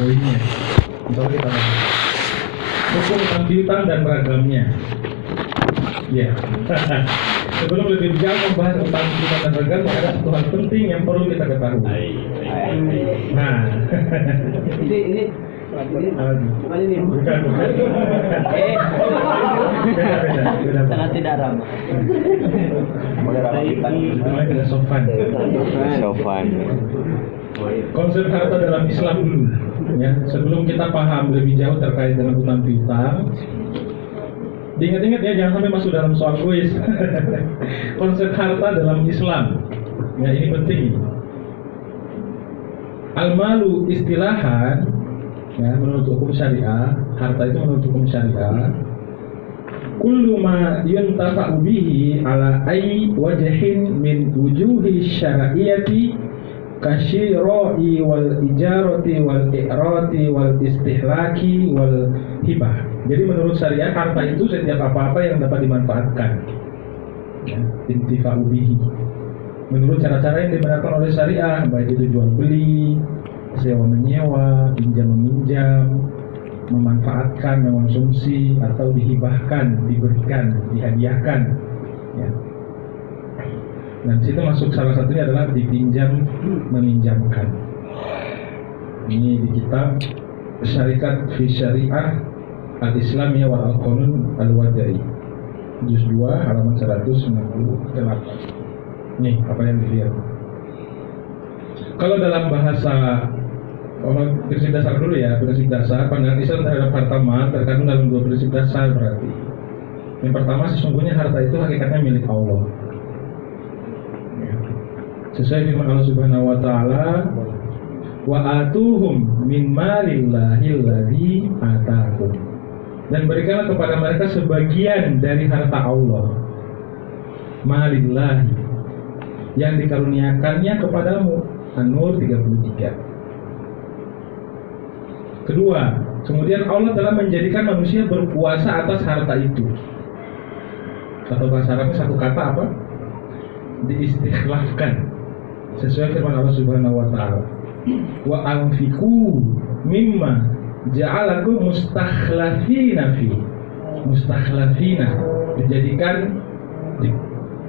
poinnya. Misalnya kita bahas hukum utang piutang dan ragamnya. Ya. Sebelum lebih jauh membahas utang piutang dan ragamnya, ada satu hal penting yang perlu kita ketahui. Nah, ini bukan ini. bukan. Beda. Sangat tidak ramah. Namanya tidak sopan. Konsep harta dalam Islam dulu, ya. Sebelum kita paham lebih jauh terkait dengan utang piutang, diingat-ingat ya, jangan sampai masuk dalam soal kuis. Konsep harta dalam Islam, ya ini penting. Al-malu istilahan, ya, menurut hukum syariah, harta itu menurut hukum syariah, kullu ma yuntafa'u bihi ala ayyi wajhin min wujuhi syar'iyyati kasyira'i wal ijarati wal i'rati wal istihlaki wal hibah. Jadi menurut syariah, harta itu setiap apa-apa yang dapat dimanfaatkan, ya, intifa'u bihi, menurut cara-cara yang dibenarkan oleh syariah, baik itu jual beli, sewa menyewa, pinjam meminjam, memanfaatkan, mengonsumsi, atau dihibahkan, diberikan, dihadiahkan, ya. Dan situ masuk salah satunya adalah dipinjam meminjamkan. Ini di kitab Syarikat fi Syariah Al-Islamiyah wal Al-Qanun Al-Wadai, juz 2 halaman 198. Nih, apa yang dilihat? Kalau dalam bahasa prinsip dasar dulu ya, prinsip dasar pandangan Islam terhadap harta mal terkandung dalam dua prinsip dasar berarti. Yang pertama, sesungguhnya harta itu hakikatnya milik Allah. Sesuai firman Allah Subhanahu wa taala, wa atuhum min malillahi allazi ataakum. Dan berikanlah kepada mereka sebagian dari harta Allah. Malillahi, yang dikaruniakannya kepadamu. An-Nur 33. Kedua, kemudian Allah telah menjadikan manusia berkuasa atas harta itu. Atau bahasa Arabnya satu kata apa? Diistikhlafkan. Sesuai firman Allah Subhanahu wa taala. Wa anfiqu mimma ja'alakum mustakhlafina fi. Mustakhlafina dijadikan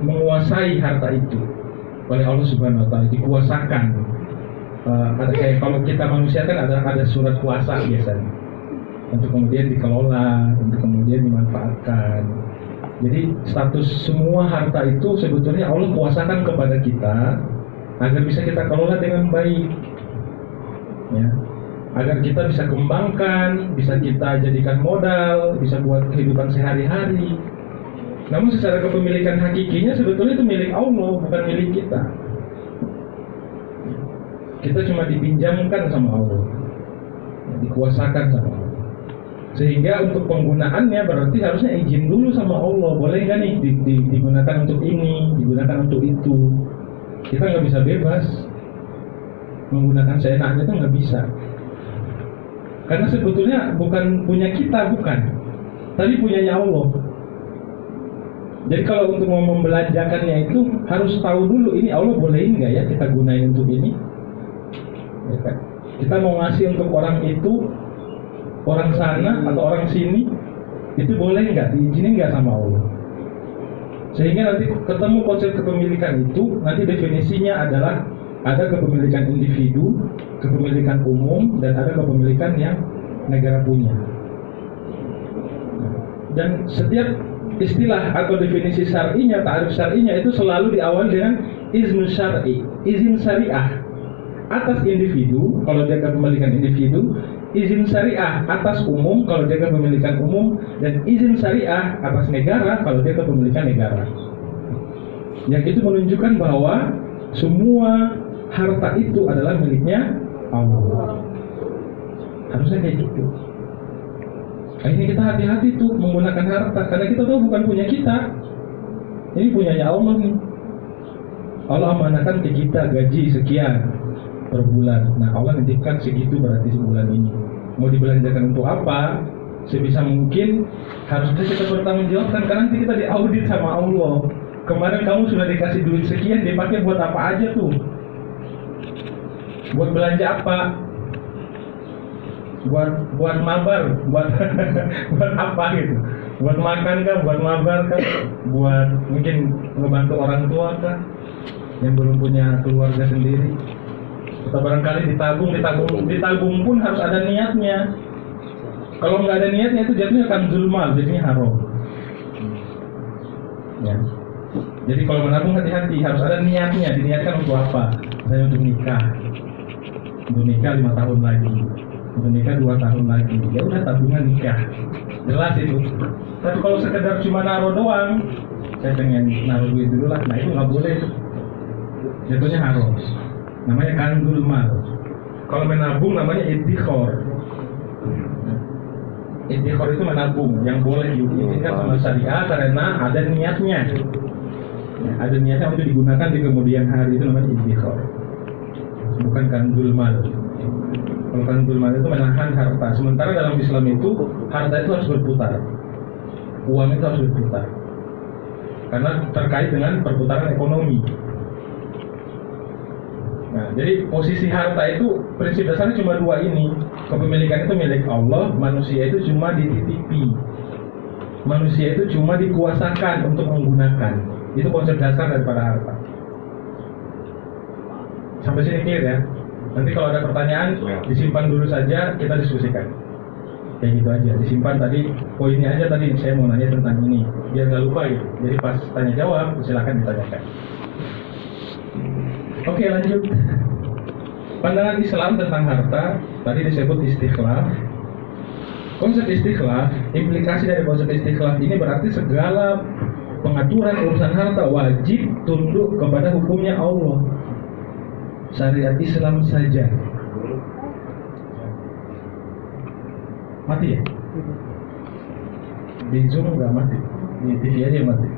menguasai harta itu oleh Allah Subhanahu wa taala, dikuasakan. Ada kayak kalau kita manusia kan ada surat kuasa biasanya, untuk kemudian dikelola, untuk kemudian dimanfaatkan. Jadi status semua harta itu sebetulnya Allah kuasakan kepada kita agar bisa kita kelola dengan baik, ya, agar kita bisa kembangkan, bisa kita jadikan modal, bisa buat kehidupan sehari-hari. Namun secara kepemilikan hakikinya sebetulnya itu milik Allah, bukan milik kita. Kita cuma dipinjamkan sama Allah, dikuasakan sama Allah. Sehingga untuk penggunaannya berarti harusnya izin dulu sama Allah. Boleh nggak nih digunakan untuk ini, digunakan untuk itu. Kita nggak bisa bebas menggunakan seenaknya, itu nggak bisa. Karena sebetulnya bukan punya kita, bukan, tapi punyanya Allah. Jadi kalau untuk mau membelanjakannya itu harus tahu dulu ini Allah bolehin nggak ya kita gunain untuk ini. Ya kan? Kita mau ngasih untuk orang itu, orang sana atau orang sini, itu boleh nggak, diizinin nggak sama Allah. Sehingga nanti ketemu konsep kepemilikan itu, nanti definisinya adalah ada kepemilikan individu, kepemilikan umum, dan ada kepemilikan yang negara punya. Dan setiap istilah atau definisi syar'inya, ta'arif syar'inya itu selalu diawali dengan izn syar'i, izin syariah atas individu kalau dia kepemilikan individu, izin syariah atas umum kalau dia kepemilikan umum, dan izin syariah atas negara kalau dia kepemilikan negara. Yang itu menunjukkan bahwa semua harta itu adalah miliknya Allah. Harusnya kayak gitu. Nah, ini kita hati-hati tuh menggunakan harta, karena kita tahu bukan punya kita. Ini punyanya Allah nih. Allah amanahkan ke kita gaji sekian per bulan. Nah, Allah nitipkan segitu berarti sebulan ini. Mau dibelanjakan untuk apa? Sebisa mungkin harusnya kita bertanggung jawabkan, karena nanti kita diaudit sama Allah. Kemarin kamu sudah dikasih duit sekian, dipakai buat apa aja tuh? Buat belanja apa? buat mabar, buat buat apa gitu? Buat makan kah, buat mabar kah, buat mungkin ngebantu orang tua kah yang belum punya keluarga sendiri? Atau barangkali ditabung pun harus ada niatnya. Kalau nggak ada niatnya itu jatuhnya akan zulmal, jadinya haram. Ya. Jadi kalau menabung hati-hati, harus ada niatnya. Diniatkan untuk apa? Misalnya untuk nikah. Untuk nikah 5 tahun lagi. Untuk nikah 2 tahun lagi. Ya udah tabungan nikah. Jelas itu. Tapi kalau sekedar cuma naruh doang, saya pengen naruh duit dulu lah. Nah itu nggak boleh. Jatuhnya haram. Namanya kanzul mal. Kalau menabung namanya iddikhor. Iddikhor itu menabung yang boleh diizinkan sama syariah karena ada niatnya. Ada niatnya untuk digunakan di kemudian hari, itu namanya iddikhor. Bukan kanzul mal. Kalau kanzul mal itu menahan harta. Sementara dalam Islam itu harta itu harus berputar. Uang itu harus berputar. Karena terkait dengan perputaran ekonomi. Nah, jadi posisi harta itu prinsip dasarnya cuma 2 ini. Kepemilikan itu milik Allah, manusia itu cuma dititipi. Manusia itu cuma dikuasakan untuk menggunakan. Itu konsep dasar daripada harta. Sampai sini clear ya. Nanti kalau ada pertanyaan disimpan dulu saja, kita diskusikan. Kayak gitu aja, disimpan tadi poinnya aja. Tadi saya mau nanya tentang ini biar nggak lupa gitu. Jadi pas tanya jawab silakan ditanyakan. Oke, lanjut. Pandangan Islam tentang harta tadi disebut istikhlaf. Konsep istikhlaf, implikasi dari konsep istikhlaf ini berarti segala pengaturan urusan harta wajib tunduk kepada hukumnya Allah. Syariat Islam saja. Mati ya? Di Zoom nggak mati, di TV aja mati.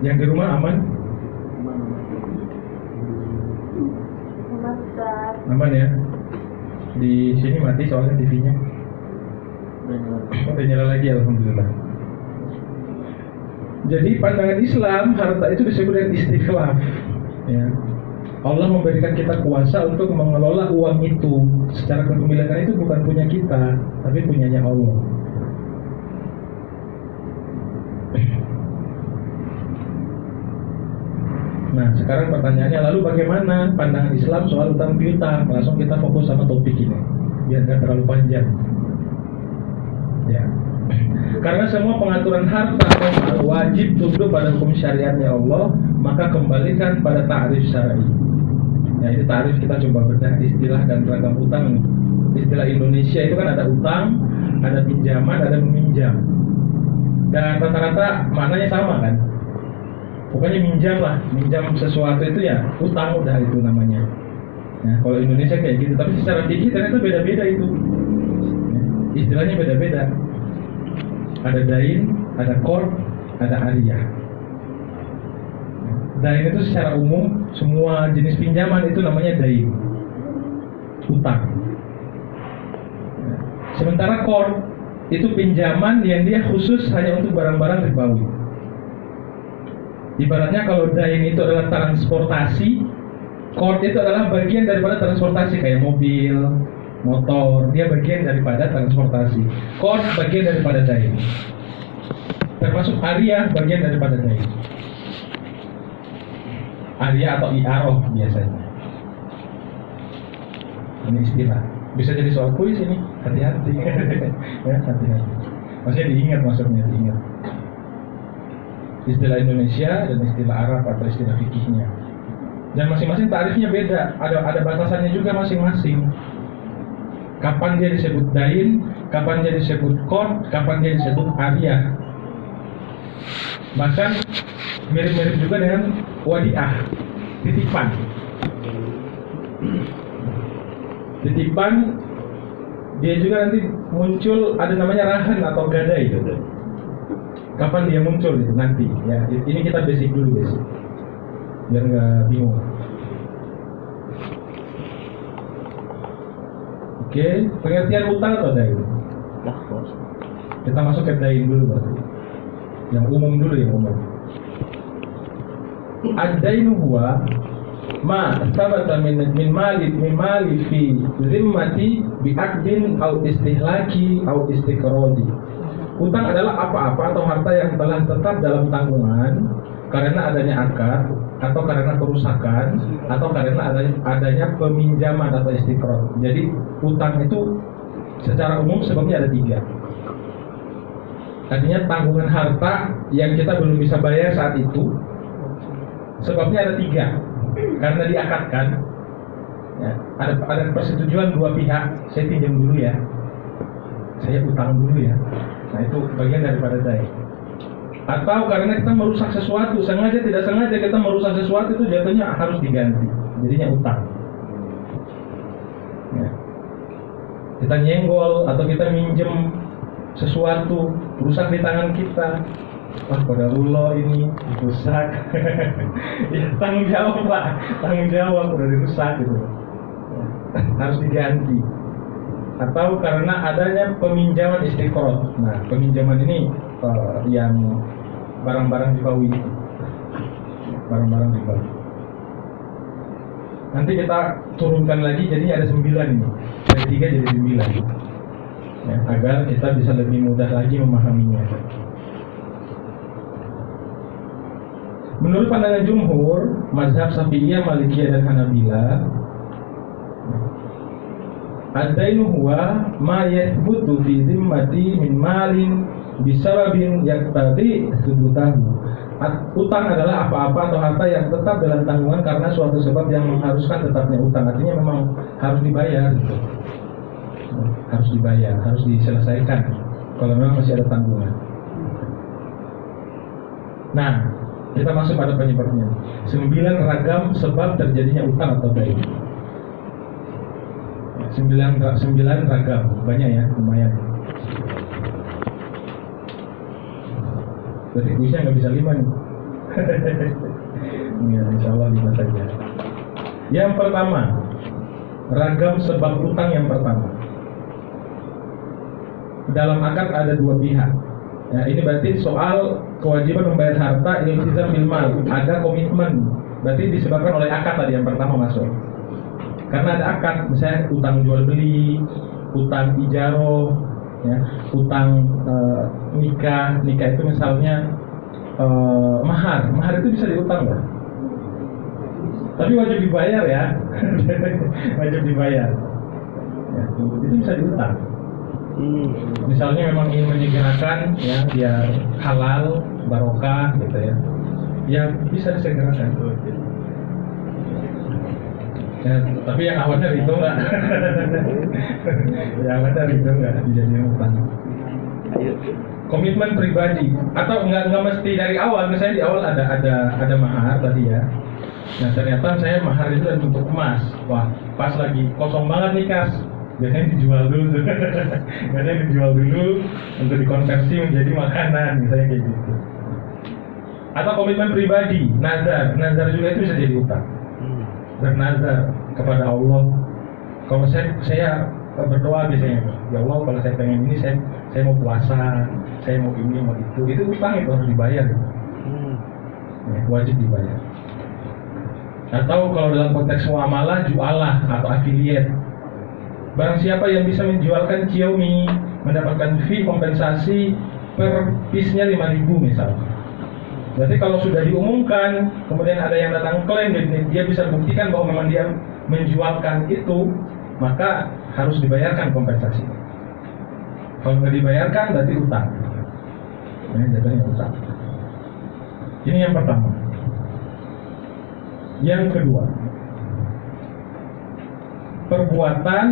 Yang di rumah aman? Aman ya? Di sini mati soalnya TV-nya. Udah nyala lagi, alhamdulillah. Jadi pandangan Islam harta itu disebut dengan istikhlaf. Ya. Allah memberikan kita kuasa untuk mengelola uang itu. Secara kepemilikan itu bukan punya kita, tapi punyanya Allah. Nah, sekarang pertanyaannya, lalu bagaimana pandangan Islam soal utang piutang? Langsung kita fokus sama topik ini, biar gak terlalu panjang. Ya, karena semua pengaturan harta wajib tunduk pada hukum syariatnya Allah, maka kembalikan pada ta'rif syar'i. Ya, ini ta'rif kita coba bedah istilah dan ragam utang. Istilah Indonesia itu kan ada utang, ada pinjaman, ada meminjam. Dan rata-rata maknanya sama kan? Pokoknya minjam lah, minjam sesuatu itu ya utang udah itu namanya. Nah, kalau Indonesia kayak gitu, tapi secara fikih ternyata beda-beda itu. Ya, istilahnya beda-beda. Ada dain, ada qard, ada ariyah. Dain itu secara umum semua jenis pinjaman itu namanya dain, utang. Sementara qard itu pinjaman yang dia khusus hanya untuk barang-barang ribawi. Ibaratnya kalau dain itu adalah transportasi, qard itu adalah bagian daripada transportasi kayak mobil, motor, dia bagian daripada transportasi. Qard bagian daripada dain. Termasuk ariyah bagian daripada dain. Ariyah atau i'aroh biasanya. Ini istilah. Bisa jadi soal kuis ini, hati-hati. Ya, hati-hati. Maksudnya diingat, maksudnya diingat. Istilah Indonesia dan istilah Arab atau istilah fikihnya. Dan masing-masing tarifnya beda. Ada batasannya juga masing-masing. Kapan dia disebut dain, kapan dia disebut qard, kapan dia disebut ariyah. Bahkan mirip-mirip juga dengan wadiah, titipan. Titipan dia juga nanti muncul ada namanya rahan atau gadai gitu. Kapan dia muncul itu nanti ya. Ini kita basic dulu basic, biar nggak bingung. Oke, pengertian utang atau dain? Kita masuk ke dain dulu berarti. Yang umum dulu, yang umum. Ad-dainu huwa ma sabata min mali fi zimmati bi aqdin au istihlaki au istiqradi. Utang adalah apa-apa atau harta yang telah tetap dalam tanggungan karena adanya akad atau karena kerusakan atau karena adanya peminjaman atau istiqrad. Jadi utang itu secara umum sebabnya ada 3. Artinya tanggungan harta yang kita belum bisa bayar saat itu sebabnya ada 3 karena diakadkan. Ya, ada persetujuan 2 pihak. Saya pinjam dulu ya, saya utang dulu ya. Nah itu bagian daripada dai. Atau karena kita merusak sesuatu, sengaja tidak sengaja kita merusak sesuatu, itu jatuhnya harus diganti, jadinya utang. Ya. Kita nyenggol atau kita minjem sesuatu, rusak di tangan kita. Wah, qadarullah ini rusak. Ya, tanggung jawab Pak, tanggung jawab udah dirusak gitu. Ya. Harus diganti. Atau karena adanya peminjaman istiqrad. Nah, peminjaman ini yang barang-barang ribawi, barang-barang ribawi. Nanti kita turunkan lagi, jadi ada 9 ini, dari 3 jadi 9, ya, agar kita bisa lebih mudah lagi memahaminya. Menurut pandangan jumhur, mazhab Syafi'iyah, Malikiyah dan Hanabila, ad-dainu huwa ma yathbutu fi zimmati min malin bisababin yaqtadi thubutahu. Utang adalah apa-apa atau harta yang tetap dalam tanggungan karena suatu sebab yang mengharuskan tetapnya utang. Artinya memang harus dibayar gitu. Harus dibayar, harus diselesaikan kalau memang masih ada tanggungan. Nah, kita masuk pada penyebabnya. 9 ragam sebab terjadinya utang atau dain. 9 ragam, banyak ya, lumayan. Berarti kuisnya nggak bisa 5 nih. Ya, insya Allah 5 saja. Yang pertama, ragam sebab utang yang pertama. Dalam akad ada 2 pihak. Ya, ini berarti soal kewajiban membayar harta, iltizam bil mal, ada komitmen. Berarti disebabkan oleh akad tadi yang pertama masuk. Karena ada akad, misalnya utang jual beli, utang ijaroh, ya, utang nikah itu misalnya mahar itu bisa diutang loh. Tapi wajib dibayar ya, wajib dibayar. Ya, itu bisa diutang. Misalnya memang ingin menyegerakan, ya, biar halal, barokah gitu ya, ya bisa disegerakan. Ya, tapi yang awalnya itu enggak. Yang awalnya itu enggak dijadikan utang. Komitmen pribadi atau enggak mesti dari awal. Misalnya di awal ada mahar tadi ya. Nah ternyata saya mahar itu dari bentuk emas. Wah, pas lagi kosong banget nih kas. Biasanya dijual dulu. Biasanya dijual dulu untuk dikonversi menjadi makanan, misalnya kayak gitu. Atau komitmen pribadi, nazar juga itu bisa jadi utang. Bernazar kepada Allah. Kalau saya berdoa biasanya, ya Allah kalau saya pengen ini, saya mau puasa, saya mau ini, mau itu utang, itu harus dibayar. Ya, wajib dibayar. Atau kalau dalam konteks muamalah, jualah atau affiliate. Barang siapa yang bisa menjualkan Xiaomi mendapatkan fee kompensasi per piece-nya 5.000 misalnya. Berarti kalau sudah diumumkan, kemudian ada yang datang klaim, dia bisa buktikan bahwa memang dia menjualkan itu, maka harus dibayarkan kompensasi. Kalau nggak dibayarkan, berarti utang. Ini jatuhnya utang. Ini yang pertama. Yang kedua, perbuatan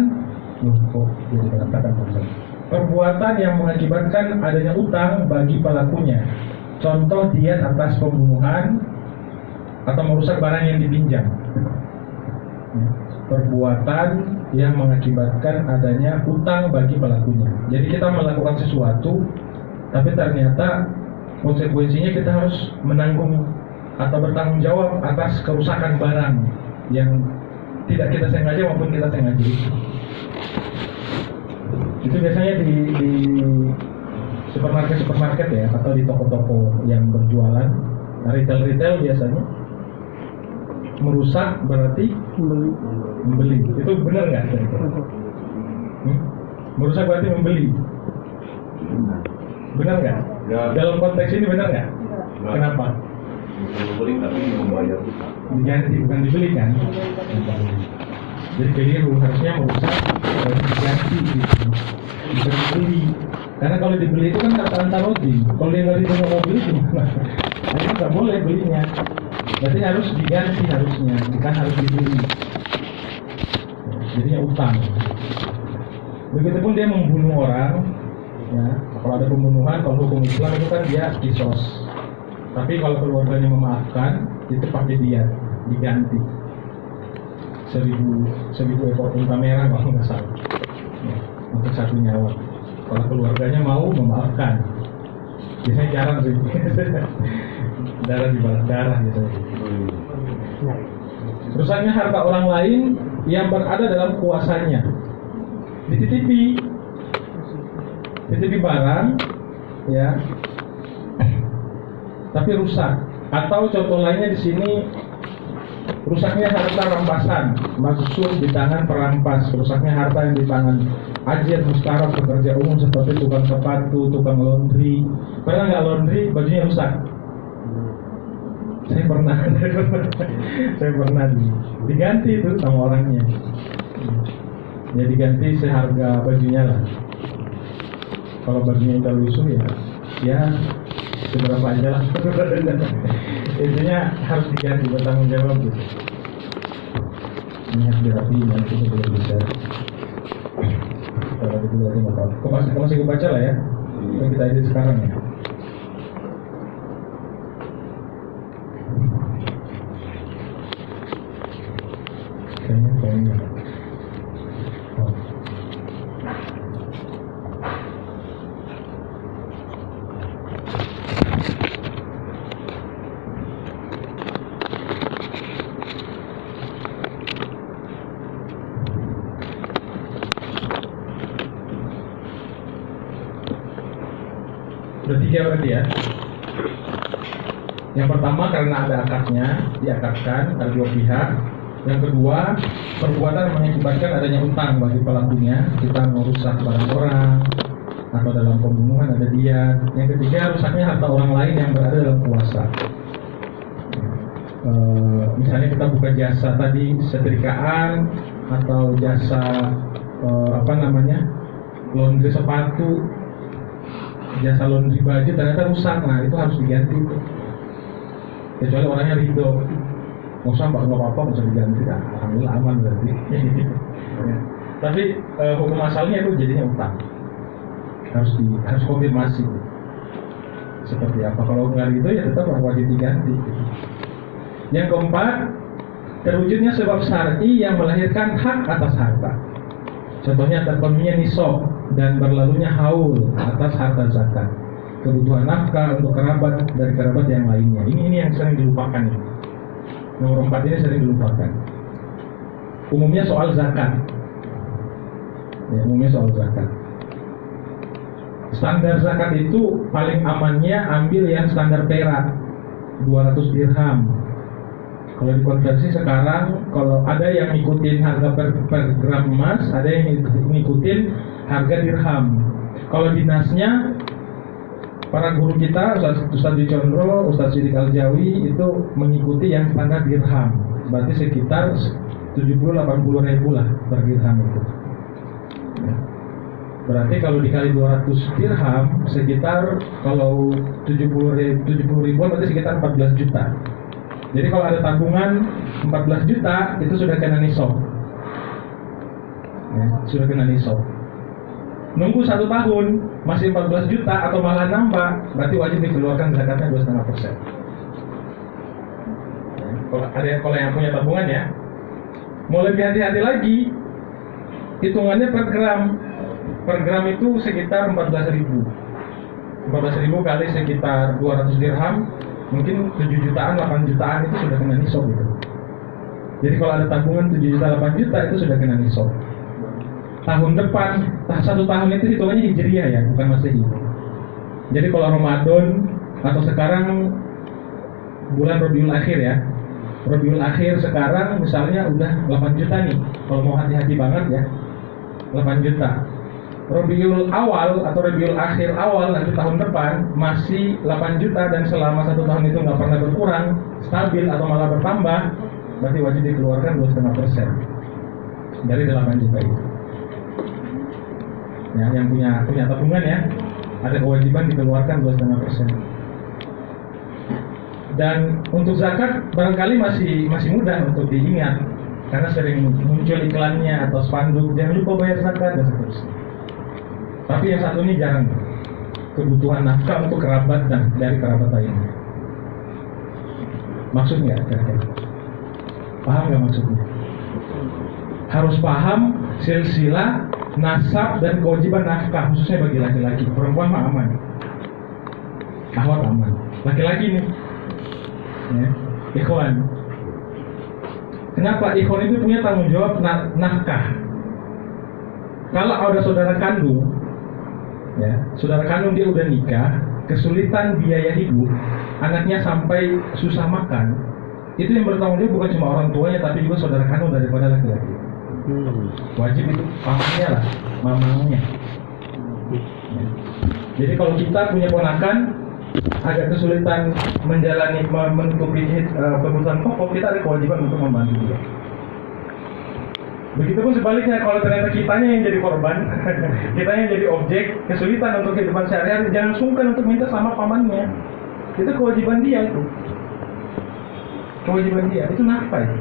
yang mengakibatkan adanya utang bagi pelakunya. Contoh diat atas pembunuhan atau merusak barang yang dipinjam. Perbuatan yang mengakibatkan adanya utang bagi pelakunya. Jadi kita melakukan sesuatu, tapi ternyata konsekuensinya kita harus menanggung atau bertanggung jawab atas kerusakan barang yang tidak kita sengaja maupun kita sengaja. Itu biasanya di supermarket ya, atau di toko-toko yang berjualan, retail biasanya. merusak berarti membeli. Itu benar nggak? Merusak berarti membeli. Benar nggak? Ya. Dalam konteks ini benar nggak? Kenapa? Membeli tapi membayar utang. Diganti bukan dibeli kan? Jadi keliru, harusnya merusak harus diganti gitu. Bukan dibeli. Karena kalau dibeli itu kan kata antarodi. Kalau dia nggak bisa mau beli gimana? Nah, itu nggak boleh belinya. Berarti harus diganti harusnya, bukan harus dibeli. Jadinya utang. Begitupun dia membunuh orang, ya. Kalau ada pembunuhan, kalau hukum Islam itu kan dia kisos. Tapi kalau keluarganya memaafkan, itu pakai diat, diganti 1000 ekor unta merah kalau nggak salah, ya, untuk satu nyawa. Kalau keluarganya mau memaafkan, biasanya jarang sih. Darah dibalas darah biasanya. Rusaknya harta orang lain yang berada dalam kuasanya. Dititipi barang, ya, tapi rusak. Atau contoh lainnya di sini, rusaknya harta rampasan, maksud di tangan perampas. Rusaknya harta yang di tangan ajir mustarab pekerja umum seperti tukang sepatu, tukang laundry. Pernah nggak laundry bajunya rusak? Saya pernah diganti itu sama orangnya. Ya diganti seharga bajunya lah. Kalau bajunya udah lusuh ya seberapa aja lah. Intinya harus diganti, bertanggung jawab gitu. Ini harus dirapi, nanti itu belum bisa. Kalau itu berarti nggak tahu. Kau masih kebaca lah ya. Yang kita edit sekarang ya. Kayaknya. Oh. Udah 3 berarti ya. Yang pertama karena ada akadnya, diakadkan ada 2 pihak. Yang kedua, perbuatan mengakibatkan adanya utang bagi pelakunya. Kita merusak barang orang, atau dalam pembunuhan ada diat. Yang ketiga, rusaknya harta orang lain yang berada dalam kuasa. Misalnya kita buka jasa tadi, setrikaan atau jasa laundry sepatu, jasa laundry baju, ternyata rusak. Nah itu harus diganti tuh. Kecuali orangnya ridho, nggak usah nggak apa-apa, nggak usah diganti. Nah, alhamdulillah aman berarti. Ya. Tapi hukum asalnya itu jadinya utang. Harus konfirmasi seperti apa. Kalau nggak gitu ya tetap wajib diganti. Yang keempat, terwujudnya sebab syar'i yang melahirkan hak atas harta. Contohnya terpenuhinya nisab dan berlalunya haul atas harta zakat, kebutuhan nafkah untuk kerabat dari kerabat yang lainnya. Ini yang sering dilupakan. Nomor 4 ini sering dilupakan. Umumnya soal zakat. Ya, umumnya soal zakat. Standar zakat itu paling amannya ambil yang standar perak, 200 dirham. Kalau dikonversi sekarang, kalau ada yang ngikutin harga per gram emas, ada yang ngikutin harga dirham. Kalau dinasnya, para guru kita, Ustaz Dicondro, Ustaz Sidik Aljawi itu mengikuti yang standar dirham. Berarti sekitar 70-80 ribu lah per dirham itu. Berarti kalau dikali 200 dirham, sekitar kalau 70 ribuan berarti sekitar 14 juta. Jadi kalau ada tabungan 14 juta, itu sudah kena nisab. Ya, sudah kena nisab. Nunggu 1 tahun masih 14 juta atau malah nambah, berarti wajib dikeluarkan zakatnya 2,5%. Kalau yang punya tabungan ya, mau lebih hati-hati lagi, hitungannya per gram. Per gram itu sekitar 14.000. 14.000 kali sekitar 200 dirham, mungkin 7 jutaan, 8 jutaan itu sudah kena nisab gitu. Jadi kalau ada tabungan 7 juta, 8 juta itu sudah kena nisab. Tahun depan, 1 tahun itu hitungannya hijriah ya, bukan masehi. Jadi kalau Ramadan atau sekarang bulan Rabiul Akhir ya, Rabiul Akhir sekarang misalnya udah 8 juta nih, kalau mau hati-hati banget ya, 8 juta. Rabiul Awal atau Rabiul Akhir awal nanti tahun depan masih 8 juta dan selama 1 tahun itu nggak pernah berkurang, stabil atau malah bertambah, berarti wajib dikeluarkan 2,5% dari 8 juta itu. Ya, yang punya tabungan ya, ada kewajiban dikeluarkan 2,5%. Dan untuk zakat barangkali masih mudah untuk diingat karena sering muncul iklannya atau spanduk jangan lupa bayar zakat dan seterusnya. Tapi yang satu ini jarang, kebutuhan nafkah untuk kerabat dan dari kerabat lainnya. Maksudnya kira-kira paham nggak maksudnya? Harus paham silsilah nasab dan kewajiban nafkah khususnya bagi laki-laki. Perempuan mah aman, ahwat aman. Laki-laki nih ya, ikhwan. Kenapa ikhwan itu punya tanggung jawab nafkah? Kalau ada saudara kandung, ya, saudara kandung dia udah nikah, kesulitan biaya hidup, anaknya sampai susah makan, itu yang bertanggung jawab bukan cuma orang tuanya, tapi juga saudara kandung daripada laki-laki. Wajib itu pamannya lah, mamangnya. Ya. Jadi kalau kita punya ponakan agak kesulitan menjalani menutupi kebutuhan pokok, kita ada kewajiban untuk membantu dia. Begitupun sebaliknya, kalau ternyata kitanya yang jadi korban, kitanya yang jadi objek kesulitan untuk kehidupan sehari-hari, jangan sungkan untuk minta sama pamannya. Itu kewajiban dia itu. Kewajiban dia itu nafkah itu.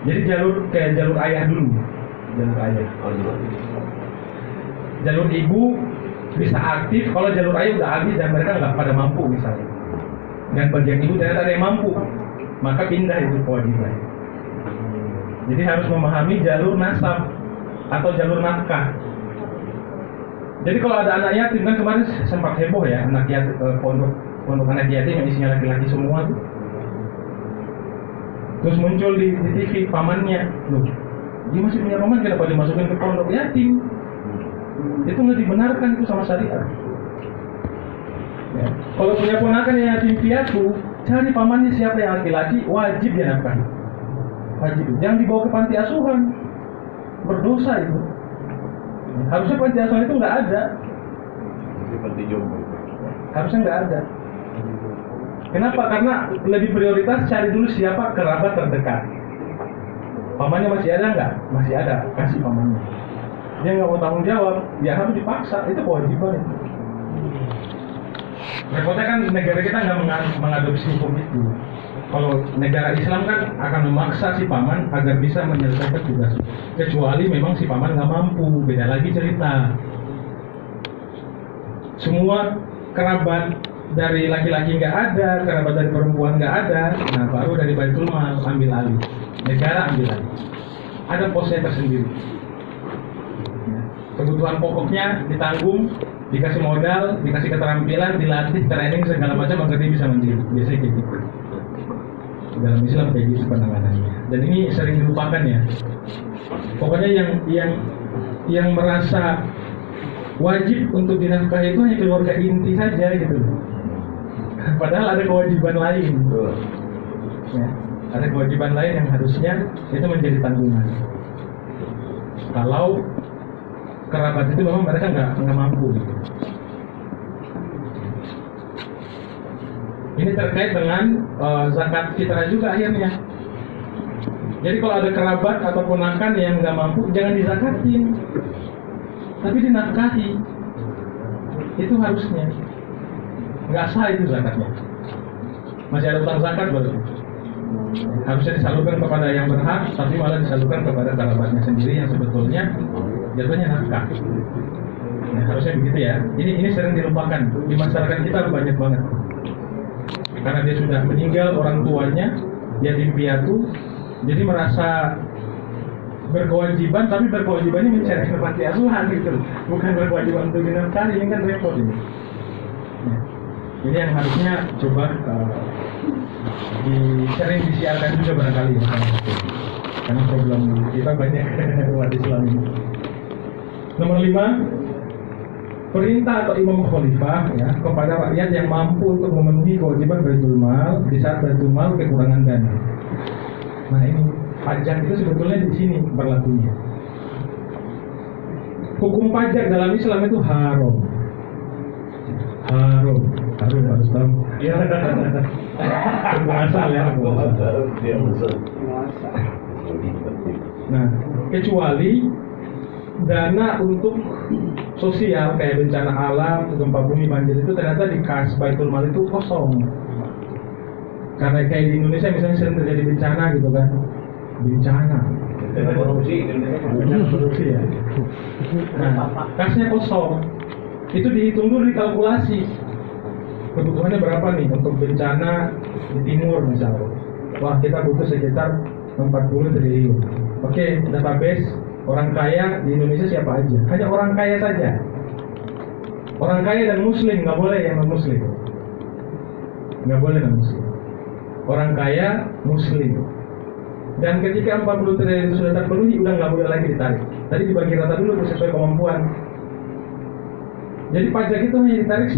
Jadi kayak jalur ayah dulu, jalur ayah. Jalur ibu bisa aktif kalau jalur ayah udah habis dan mereka nggak pada mampu misalnya. Dan bagian ibu ternyata ada yang mampu, maka pindah itu kewajiban. Jadi harus memahami jalur nasab atau jalur nafkah. Jadi kalau ada anak yatim, kan kemarin sempat heboh ya, anak yatim, pondok anak yatim yang isinya laki-laki semua tuh. Terus muncul di TV pamannya, loh, dia masih punya paman, kenapa dimasukin ke pondok yatim? Itu nggak dibenarkan itu sama syariat. Ya. Kalau punya ponakan yang yatim piatu, cari pamannya siapa yang laki-laki, wajib dia nafkahi. Wajib. Jangan dibawa ke panti asuhan, berdosa itu. Harusnya panti asuhan itu nggak ada. Harusnya nggak ada. Kenapa? Karena lebih prioritas cari dulu siapa kerabat terdekat. Pamannya masih ada nggak? Masih ada, kasih pamannya. Dia nggak mau tanggung jawab, ya harus dipaksa. Itu kewajiban itu. Repotnya kan negara kita nggak mengadopsi hukum itu. Kalau negara Islam kan akan memaksa si paman agar bisa menyelesaikan tugas. Kecuali memang si paman nggak mampu, beda lagi cerita. Semua kerabat dari laki-laki nggak ada, kerabat dari perempuan nggak ada, nah baru dari Baitul Mal ambil alih, negara ambil alih. Ada posnya tersendiri. Kebutuhan pokoknya ditanggung, dikasih modal, dikasih keterampilan, dilatih, training segala macam agar dia bisa mandiri. Biasanya kayak gitu. Dalam Islam kayak gitu penanganannya. Dan ini sering dilupakan ya. Pokoknya yang merasa wajib untuk dinafkahi itu hanya keluarga inti saja gitu. Padahal ada kewajiban lain. Ya, ada kewajiban lain yang harusnya itu menjadi tanggungan. Kalau kerabat itu memang mereka nggak mampu gitu. Ini terkait dengan zakat fitrah juga akhirnya. Jadi kalau ada kerabat atau ponakan yang nggak mampu, jangan dizakatin, tapi dinafkahi. Itu harusnya. Nggak sah itu zakatnya. Masih ada utang zakat baru. Harusnya disalurkan kepada yang berhak, tapi malah disalurkan kepada kerabatnya sendiri yang sebetulnya jatuhnya nafkah. Nah, harusnya begitu ya. Ini sering dilupakan di masyarakat kita banyak banget. Karena dia sudah meninggal orang tuanya, yatim piatu, jadi merasa berkewajiban, tapi berkewajibannya mencari panti asuhan gitu, bukan berkewajiban untuk dinafkahi. Ini kan repot ini. Nah, ini yang harusnya coba sering disiarkan juga barangkali ya, karena problem kita banyak umat Islam ini. Nomor 5, perintah atau imam khalifah ya kepada rakyat yang mampu untuk memenuhi kewajiban Baitul Mal di saat Baitul Mal kekurangan dana. Nah ini pajak itu sebetulnya di sini berlakunya. Hukum pajak dalam Islam itu haram. Haram harus tahu. Ya. Berasal ya. Nah, kecuali dana untuk sosial kayak bencana alam, gempa bumi, banjir itu ternyata di kas Baitul Mal itu kosong. Karena kayak di Indonesia misalnya sering terjadi bencana gitu kan, bencana korupsi ya. Nah, kasnya kosong. Itu dihitung dulu, dikalkulasi kebutuhannya berapa nih untuk bencana di timur misalnya. Wah, kita butuh sekitar 40 triliun. Oke, database orang kaya di Indonesia siapa aja? Hanya orang kaya saja. Orang kaya dan muslim, nggak boleh yang non muslim. Nggak boleh non muslim. Orang kaya muslim. Dan ketika 40 triliun itu sudah terpenuhi, udah nggak boleh lagi ditarik. Tadi dibagi rata dulu sesuai kemampuan. Jadi pajak itu hanya ditarik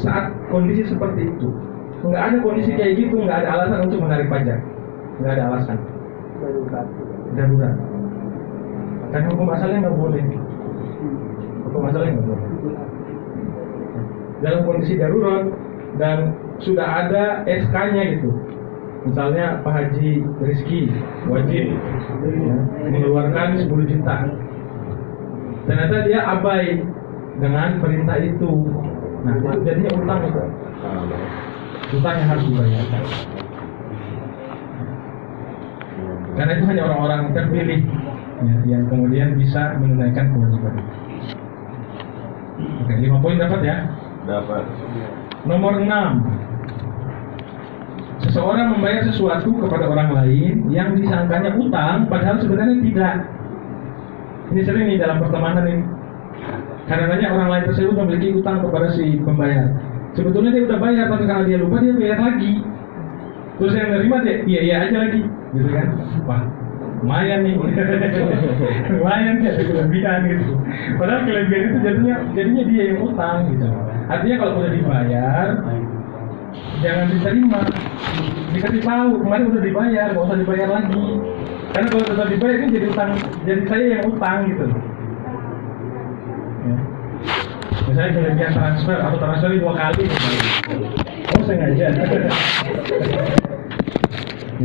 saat kondisi seperti itu. Nggak ada kondisi kayak gitu, nggak ada alasan untuk menarik pajak. Nggak ada alasan. Darurat. Karena hukum asalnya nggak boleh. Hukum asalnya nggak boleh. Dalam kondisi darurat dan sudah ada SK-nya gitu. Misalnya Pak Haji Rizky wajib ya, mengeluarkan 10 juta. Ternyata dia abai dengan perintah itu. Nah, itu jadinya utang itu. Utang yang harus dibayarkan. Karena itu hanya orang-orang terpilih ya, yang kemudian bisa menunaikan kewajiban. Oke, 5 poin dapat ya? Dapat. Nomor 6. Seseorang membayar sesuatu kepada orang lain yang disangkanya utang, padahal sebenarnya tidak. Ini sering nih dalam pertemanan ini. Karena orang lain tersebut memiliki utang kepada si pembayar. Sebetulnya dia udah bayar, tapi karena dia lupa dia bayar lagi. Terus yang nerima dia iya aja lagi, gitu kan? Wah, lumayan nih, lumayan ya, ada kelebihan gitu. Padahal kelebihan itu jadinya dia yang utang gitu. Artinya kalau udah dibayar, jangan diterima, dikasih tahu kemarin udah dibayar, nggak usah dibayar lagi. Karena kalau sudah dibayar ini jadi utang, jadi saya yang utang gitu. Ya. Misalnya kelebihan transfer atau transfer 2 kali misalnya. Oh sengaja.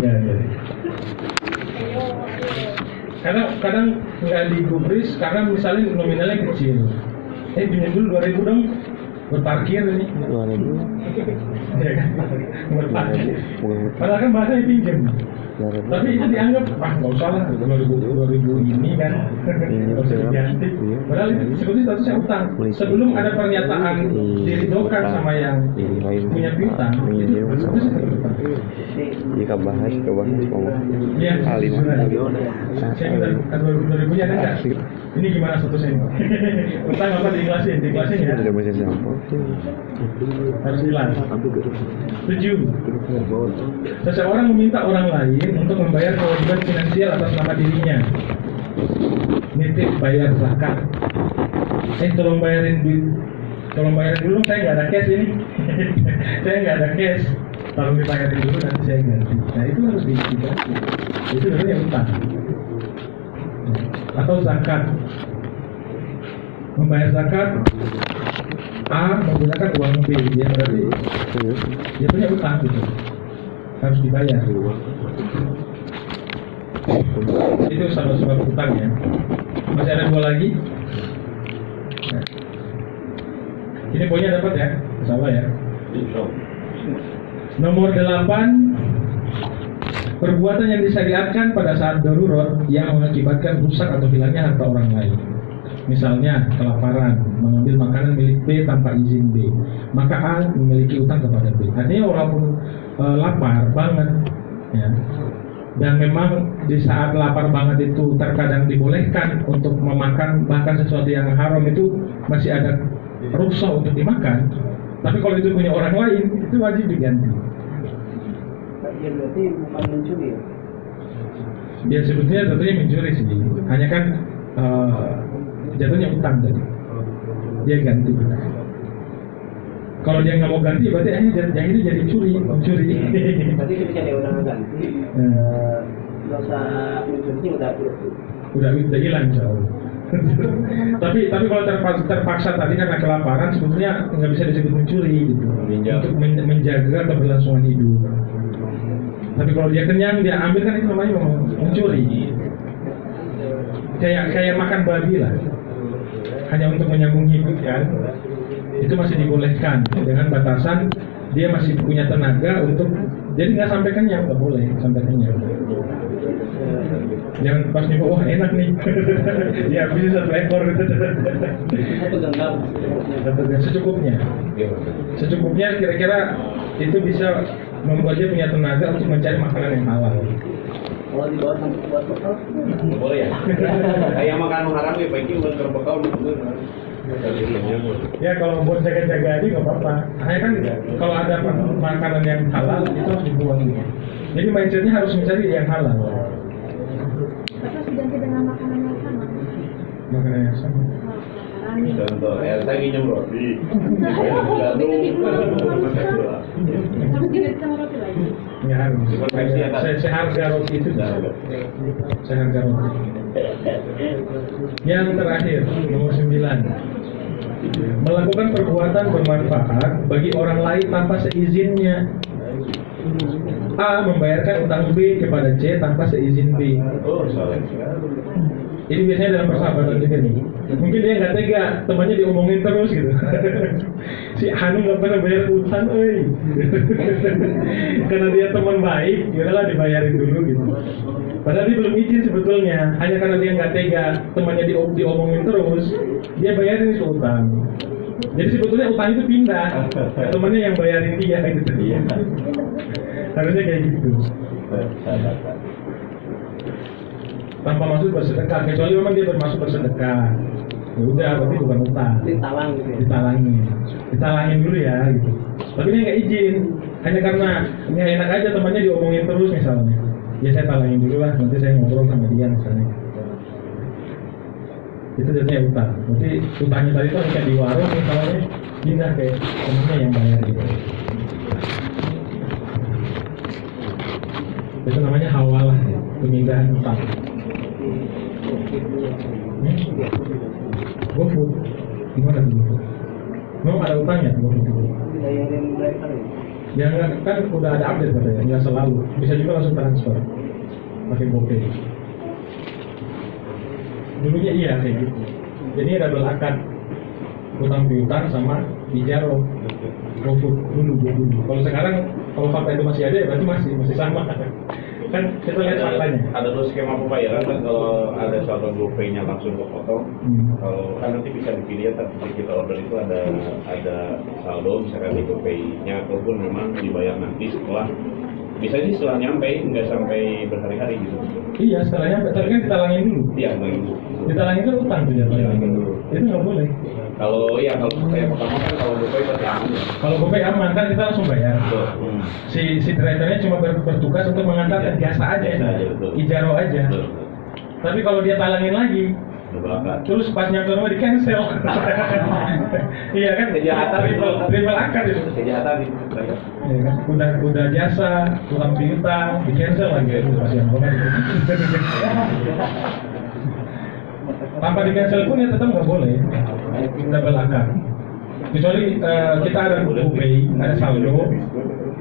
Ya. Kadang nggak digubris karena misalnya nominalnya kecil. Pinjam dulu 2.000 dong buat parkir ini. 2.000. Ya kan? Buat parkir. Padahal kan bahasanya pinjam. Tapi itu dianggap, nggak usah lah, 2000 ini kan, nggak usah diganti. Padahal itu sebetulnya statusnya utang. Sebelum ada pernyataan diridokan sama yang punya piutang, itu utang. Jika bahas ngomong. Iya, A5 saya minta 2000 nya ada nggak? Ini gimana statusnya ini? Utang apa diikhlasin ya? Tidak bisa sampo. Harus jelas. 7. Seseorang meminta orang lain untuk membayar kewajiban finansial atas nama dirinya. Nitip bayar zakat. Tolong bayarin dulu, saya nggak ada cash ini. Saya nggak ada cash. Tolong dibayarin dulu nanti saya ganti. Nah itu harus diganti. Itu namanya utang. Atau zakat. Membayar zakat A menggunakan uang B, dia berarti dia punya utang gitu, harus dibayar. Itu sebab utang ya. Masih ada 2 lagi. Nah. Ini poinnya dapat ya, salah ya. Nomor 8. Perbuatan yang disyariatkan pada saat darurat yang mengakibatkan rusak atau hilangnya harta orang lain. Misalnya kelaparan, mengambil makanan milik B tanpa izin B, maka A memiliki utang kepada B. Artinya walaupun lapar banget, ya, dan memang di saat lapar banget itu terkadang dibolehkan untuk memakan bahkan sesuatu yang haram itu masih ada rukhsah untuk dimakan. Tapi kalau itu punya orang lain itu wajib diganti. Berarti bukan mencuri ya? Ya sebetulnya tentunya mencuri sih, hanya kan jatuhnya utang tadi. dia ganti. Kalau dia nggak mau ganti, berarti yang itu jadi pencuri. Berarti ketika dia udah ganti, dosa mencurinya udah hilang jauh. tapi kalau terpaksa tadi karena kelaparan sebetulnya nggak bisa disebut mencuri gitu. Untuk menjaga keberlangsungan hidup. Tapi kalau dia kenyang dia ambil kan itu namanya mencuri. Kayak makan babi lah. Hanya untuk menyambung hidup kan. Itu masih dibolehkan dengan batasan dia masih punya tenaga untuk, jadi nggak sampai kenyang, nggak boleh sampai kenyang. Jangan pas nih, wah enak nih, ya bisa 1 ekor. Secukupnya kira-kira itu bisa membuat dia punya tenaga untuk mencari makanan yang halal. Kalau di bawah sampai buat bekal, boleh ya? Kayak makan haram ya, baiknya buat berbekal. Ya kalau buat jaga-jaga aja nggak apa-apa. Hanya kan kalau ada makanan yang halal itu harus dibuang. Jadi mindsetnya harus mencari yang halal. Terus diganti dengan makanan yang sama. Makanan yang sama. Contoh, saya nginjem roti. Harus diganti sama roti lagi. Ya harus. Seharga roti itu. Seharga roti. Yang terakhir, nomor 9. Melakukan perbuatan bermanfaat bagi orang lain tanpa seizinnya. A. Membayarkan utang B kepada C tanpa seizin B. Oh, salah. Ini biasanya dalam persahabatan juga nih. Mungkin dia nggak tega, temannya diomongin terus gitu. Si Hanu nggak pernah bayar utang, karena dia teman baik, yaudahlah dibayarin dulu gitu. Padahal dia belum izin sebetulnya, hanya karena dia nggak tega, temannya diomongin terus, dia bayarin itu utang. Jadi sebetulnya utang itu pindah, temannya yang bayarin dia gitu. Harusnya kayak gitu. Tanpa maksud bersedekah, kecuali memang dia bermaksud bersedekah. Ya udah, berarti bukan utang. ditalang gitu ya. Ditalangin dulu ya gitu. Tapi dia nggak izin, hanya karena nggak enak aja temannya diomongin terus misalnya. Ya saya talangin dulu lah, nanti saya ngobrol sama dia misalnya. Itu jadinya utang. Berarti utangnya tadi itu kayak di warung misalnya, pindah ke temannya yang bayar gitu. Itu namanya hawalah, ya, pemindahan utang. GoFood, gimana tuh GoFood? Memang ada utangnya GoFood itu? Bayarin driver ya. Ya kan udah ada update katanya, nggak selalu. Bisa juga langsung transfer pakai GoPay. Dulunya iya kayak gitu. Jadi double akad, utang piutang sama ijaro. GoFood dulu. Kalau sekarang kalau fakta itu masih ada ya berarti masih sama. Kan kita lihat faktanya. Ada tuh skema pembayaran kan, kalau ada saldo GoPay-nya langsung kepotong. Kalau kan nanti bisa dipilih, tapi kita order itu ada saldo misalkan di GoPay-nya, ataupun memang dibayar nanti setelah, bisa sih setelah nyampe, nggak sampai berhari-hari gitu. Iya, setelah nyampe, tapi kan ditalangin dulu. Iya, lagi. Ditalangin kan utang tuh jatuhnya. Itu nggak boleh. Kalau yang pertama kan kalau GoPay pasti aman ya. Kalau GoPay aman kan kita langsung bayar. Betul. Si drivernya cuma bertugas untuk mengantarkan jasa aja, Betul. ijaro aja. Betul. Tapi kalau dia talangin lagi, Double akad. terus pas nyampe rumah di cancel. Iya kan? Kejahatan itu. Triple akad itu. Kejahatan itu. Iya kan? Udah jasa, utang piutang, di cancel lagi itu pas yang tanpa di cancel pun ya tetap nggak boleh double akad. Kecuali kita ada GoPay, ada saldo,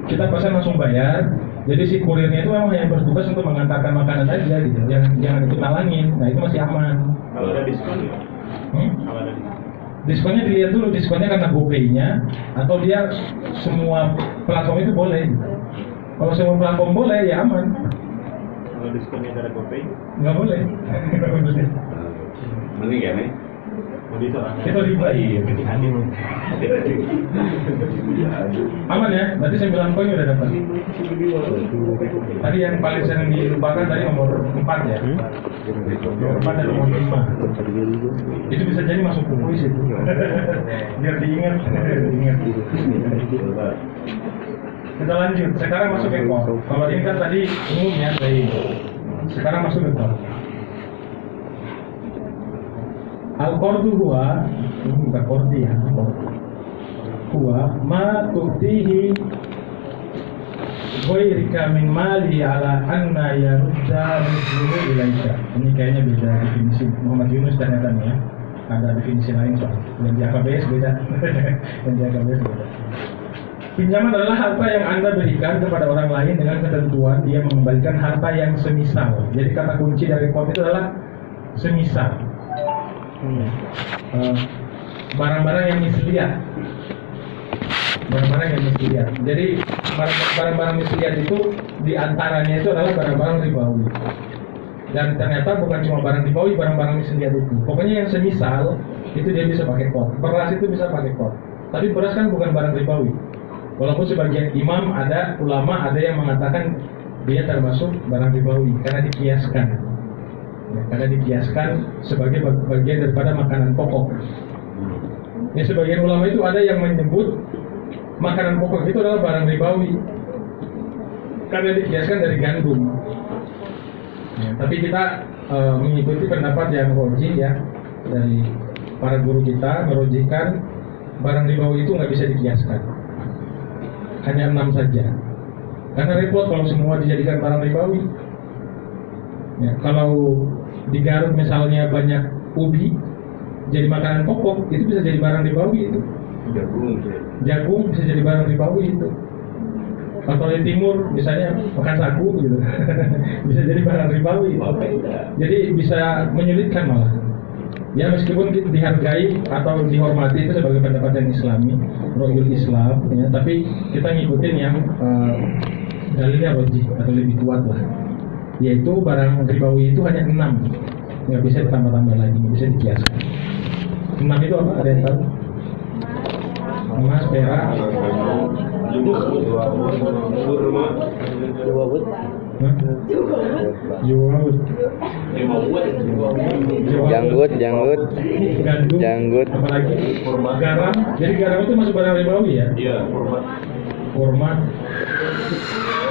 kita pesan langsung bayar. Jadi si kurirnya itu memang yang bertugas untuk mengantarkan makanan aja gitu. Jangan ikut nalangin. Nah itu masih aman. Kalau ada diskon ya? Kalau ada Diskonnya dilihat dulu, diskonnya karena GoPay-nya atau dia semua platform itu boleh. Kalau semua platform boleh ya aman. Kalau diskonnya dari GoPay? Nggak boleh. Mending ya nih. Itu riba. Iya, Aman ya, berarti 9 poin udah dapat. Tadi yang paling sering dilupakan tadi nomor 4 ya. Nomor 4 dan nomor 5. Itu bisa jadi masuk buku isi. Biar diingat. Kita lanjut, sekarang masuk ke core. Kalau ini kan tadi umum ya, sekarang masuk ke core. Al-qardu huwa, ini bukan qardi ya, huwa ma tu'tihi ghairika min mali ala anna yarudda misluhu ilaika. Ini kayaknya beda definisi Muhammad Yunus ternyata nih ya. Ada definisi lain soal. Yang di AKBS beda. Yang di AKBS beda. Pinjaman adalah harta yang Anda berikan kepada orang lain dengan ketentuan dia mengembalikan harta yang semisal. Jadi kata kunci dari qard itu adalah semisal. Barang-barang yang misliah. Barang-barang yang misliah. Jadi barang-barang misliah itu diantaranya itu adalah barang-barang ribawi. Dan ternyata bukan cuma barang ribawi, barang-barang misliah itu. Pokoknya yang semisal itu dia bisa pakai qard. Beras itu bisa pakai qard. Tapi beras kan bukan barang ribawi. Walaupun sebagian imam ada ulama ada yang mengatakan dia termasuk barang ribawi karena dikiaskan. Ya, karena dikiaskan sebagai bagian daripada makanan pokok. Ya, sebagian ulama itu ada yang menyebut makanan pokok itu adalah barang ribawi karena dikiaskan dari gandum. Ya, tapi kita mengikuti pendapat yang rojih ya dari para guru kita merojihkan barang ribawi itu nggak bisa dikiaskan, hanya 6 saja. Karena repot kalau semua dijadikan barang ribawi. Ya, kalau di Garut misalnya banyak ubi jadi makanan pokok, itu bisa jadi barang ribawi itu. Jagung bisa jadi barang ribawi itu. Atau di timur misalnya makan sagu gitu. Bisa jadi barang ribawi. Jadi bisa menyulitkan malah. Ya meskipun kita dihargai atau dihormati itu sebagai pendapat yang Islami, Rohul Islam, ya, tapi kita ngikutin yang dalilnya rojih atau lebih kuat lah. Yaitu barang ribawi itu hanya 6, nggak bisa ditambah-tambah lagi, nggak bisa dikiaskan. 6 itu apa? Ada yang tahu? Emas, perak, janggut, apalagi garam. Jadi garam itu masuk barang ribawi ya? Iya, Kurma.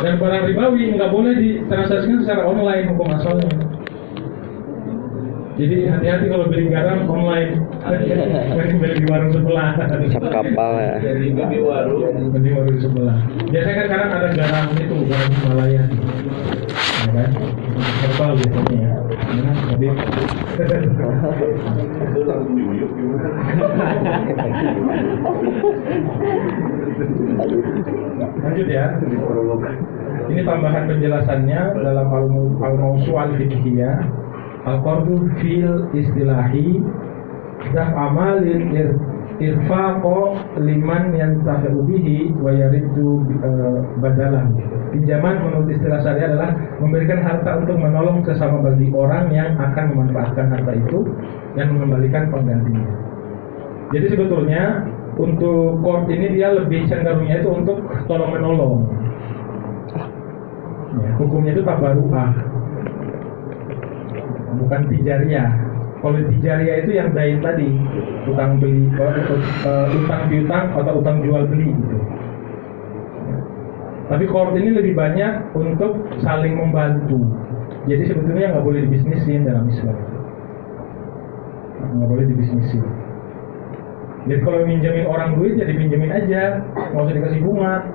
Dan barang ribawi nggak boleh ditransaksikan secara online hukum asalnya. Jadi hati-hati kalau beli garam online. Beli di warung sebelah. Cap kapal ya. Jadi di warung sebelah. Biasanya kan sekarang ada garam itu, garam Himalaya. Ya kan? Herbal biasanya ya. Nah, jadi lanjut ya. Ini tambahan penjelasannya dalam al-mawsu'al fiqhiyah. Al-qardu fil istilahi amalin irfaqo liman yantafi'u bihi wa yariddu badalah. Pinjaman menurut istilah syariah adalah memberikan harta untuk menolong sesama bagi orang yang akan memanfaatkan harta itu dan mengembalikan penggantinya. Jadi sebetulnya untuk qard ini dia lebih cenderungnya itu untuk tolong menolong. Ya, hukumnya itu tabaru'ah, bukan tijariyah. Kalau tijariyah itu yang dain tadi, utang beli, utang piutang atau utang jual beli gitu. Tapi qard ini lebih banyak untuk saling membantu. Jadi sebetulnya nggak boleh dibisnisin dalam Islam. Nggak boleh dibisnisin. Jadi kalau minjemin orang duit ya dipinjemin aja, nggak usah dikasih bunga.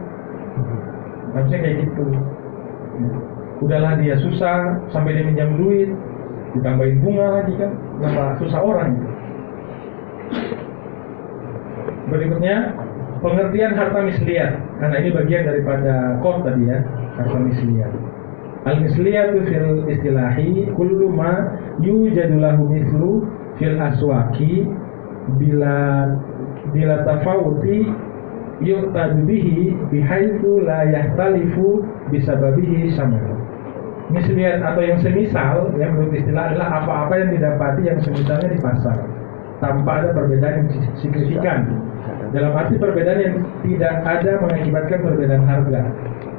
Harusnya kayak gitu. Udahlah dia susah sampai dia minjam duit, ditambahin bunga lagi kan, nambah susah orang. Berikutnya pengertian harta misliyah, karena ini bagian daripada qard tadi ya, harta misliyah. Al-misliyatu fil istilahi kullu ma yujadu lahu mislu fil aswaqi bila tafawuti yuqtadu bihi bihaitsu la yahtalifu bisababihi sama. Misliyat atau yang semisal yang menurut istilah adalah apa-apa yang didapati yang semisalnya di pasar tanpa ada perbedaan yang signifikan. Dalam arti perbedaan yang tidak ada mengakibatkan perbedaan harga.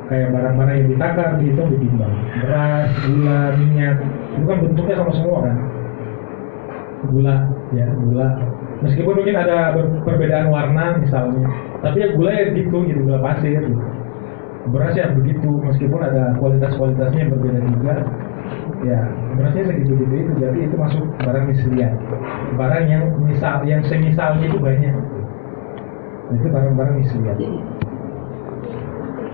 Kayak barang-barang yang ditakar dihitung ditimbang. Beras, gula, minyak, itu kan bentuknya sama semua kan. Gula, ya gula. Meskipun mungkin ada perbedaan warna misalnya, tapi ya gula ya gitu, gula pasir gitu. Beras ya begitu, meskipun ada kualitas-kualitasnya yang berbeda juga. Ya, berarti segitu-gitu itu jadi itu masuk barang misliat. Barang yang semisalnya itu banyak. Itu barang-barang misliat.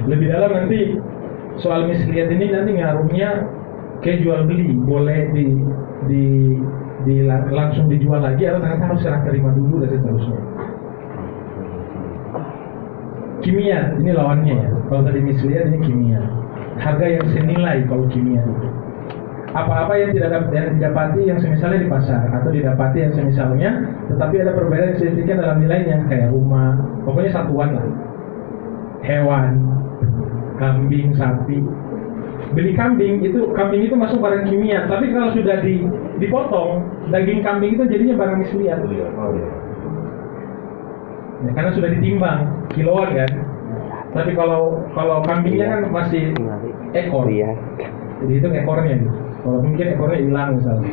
Lebih dalam nanti soal misliat ini nanti ngaruhnya ke jual beli, boleh langsung dijual lagi atau ternyata harus serah terima dulu dan seterusnya. Kimia ini lawannya ya. Kalau tadi misliat ini kimia. Harga yang senilai kalau kimia itu. Apa-apa yang tidak didapati yang semisalnya di pasar atau didapati yang semisalnya, tetapi ada perbedaan yang signifikan dalam nilainya kayak rumah, pokoknya satuan lah. Hewan, kambing, sapi. Beli kambing itu masuk barang kimia, tapi kalau sudah dipotong, daging kambing itu jadinya barang misliat. Ya, karena sudah ditimbang kiloan kan. Tapi kalau kambingnya kan masih ekor. Jadi hitung ekornya gitu. Kalau mungkin ekornya hilang misalnya.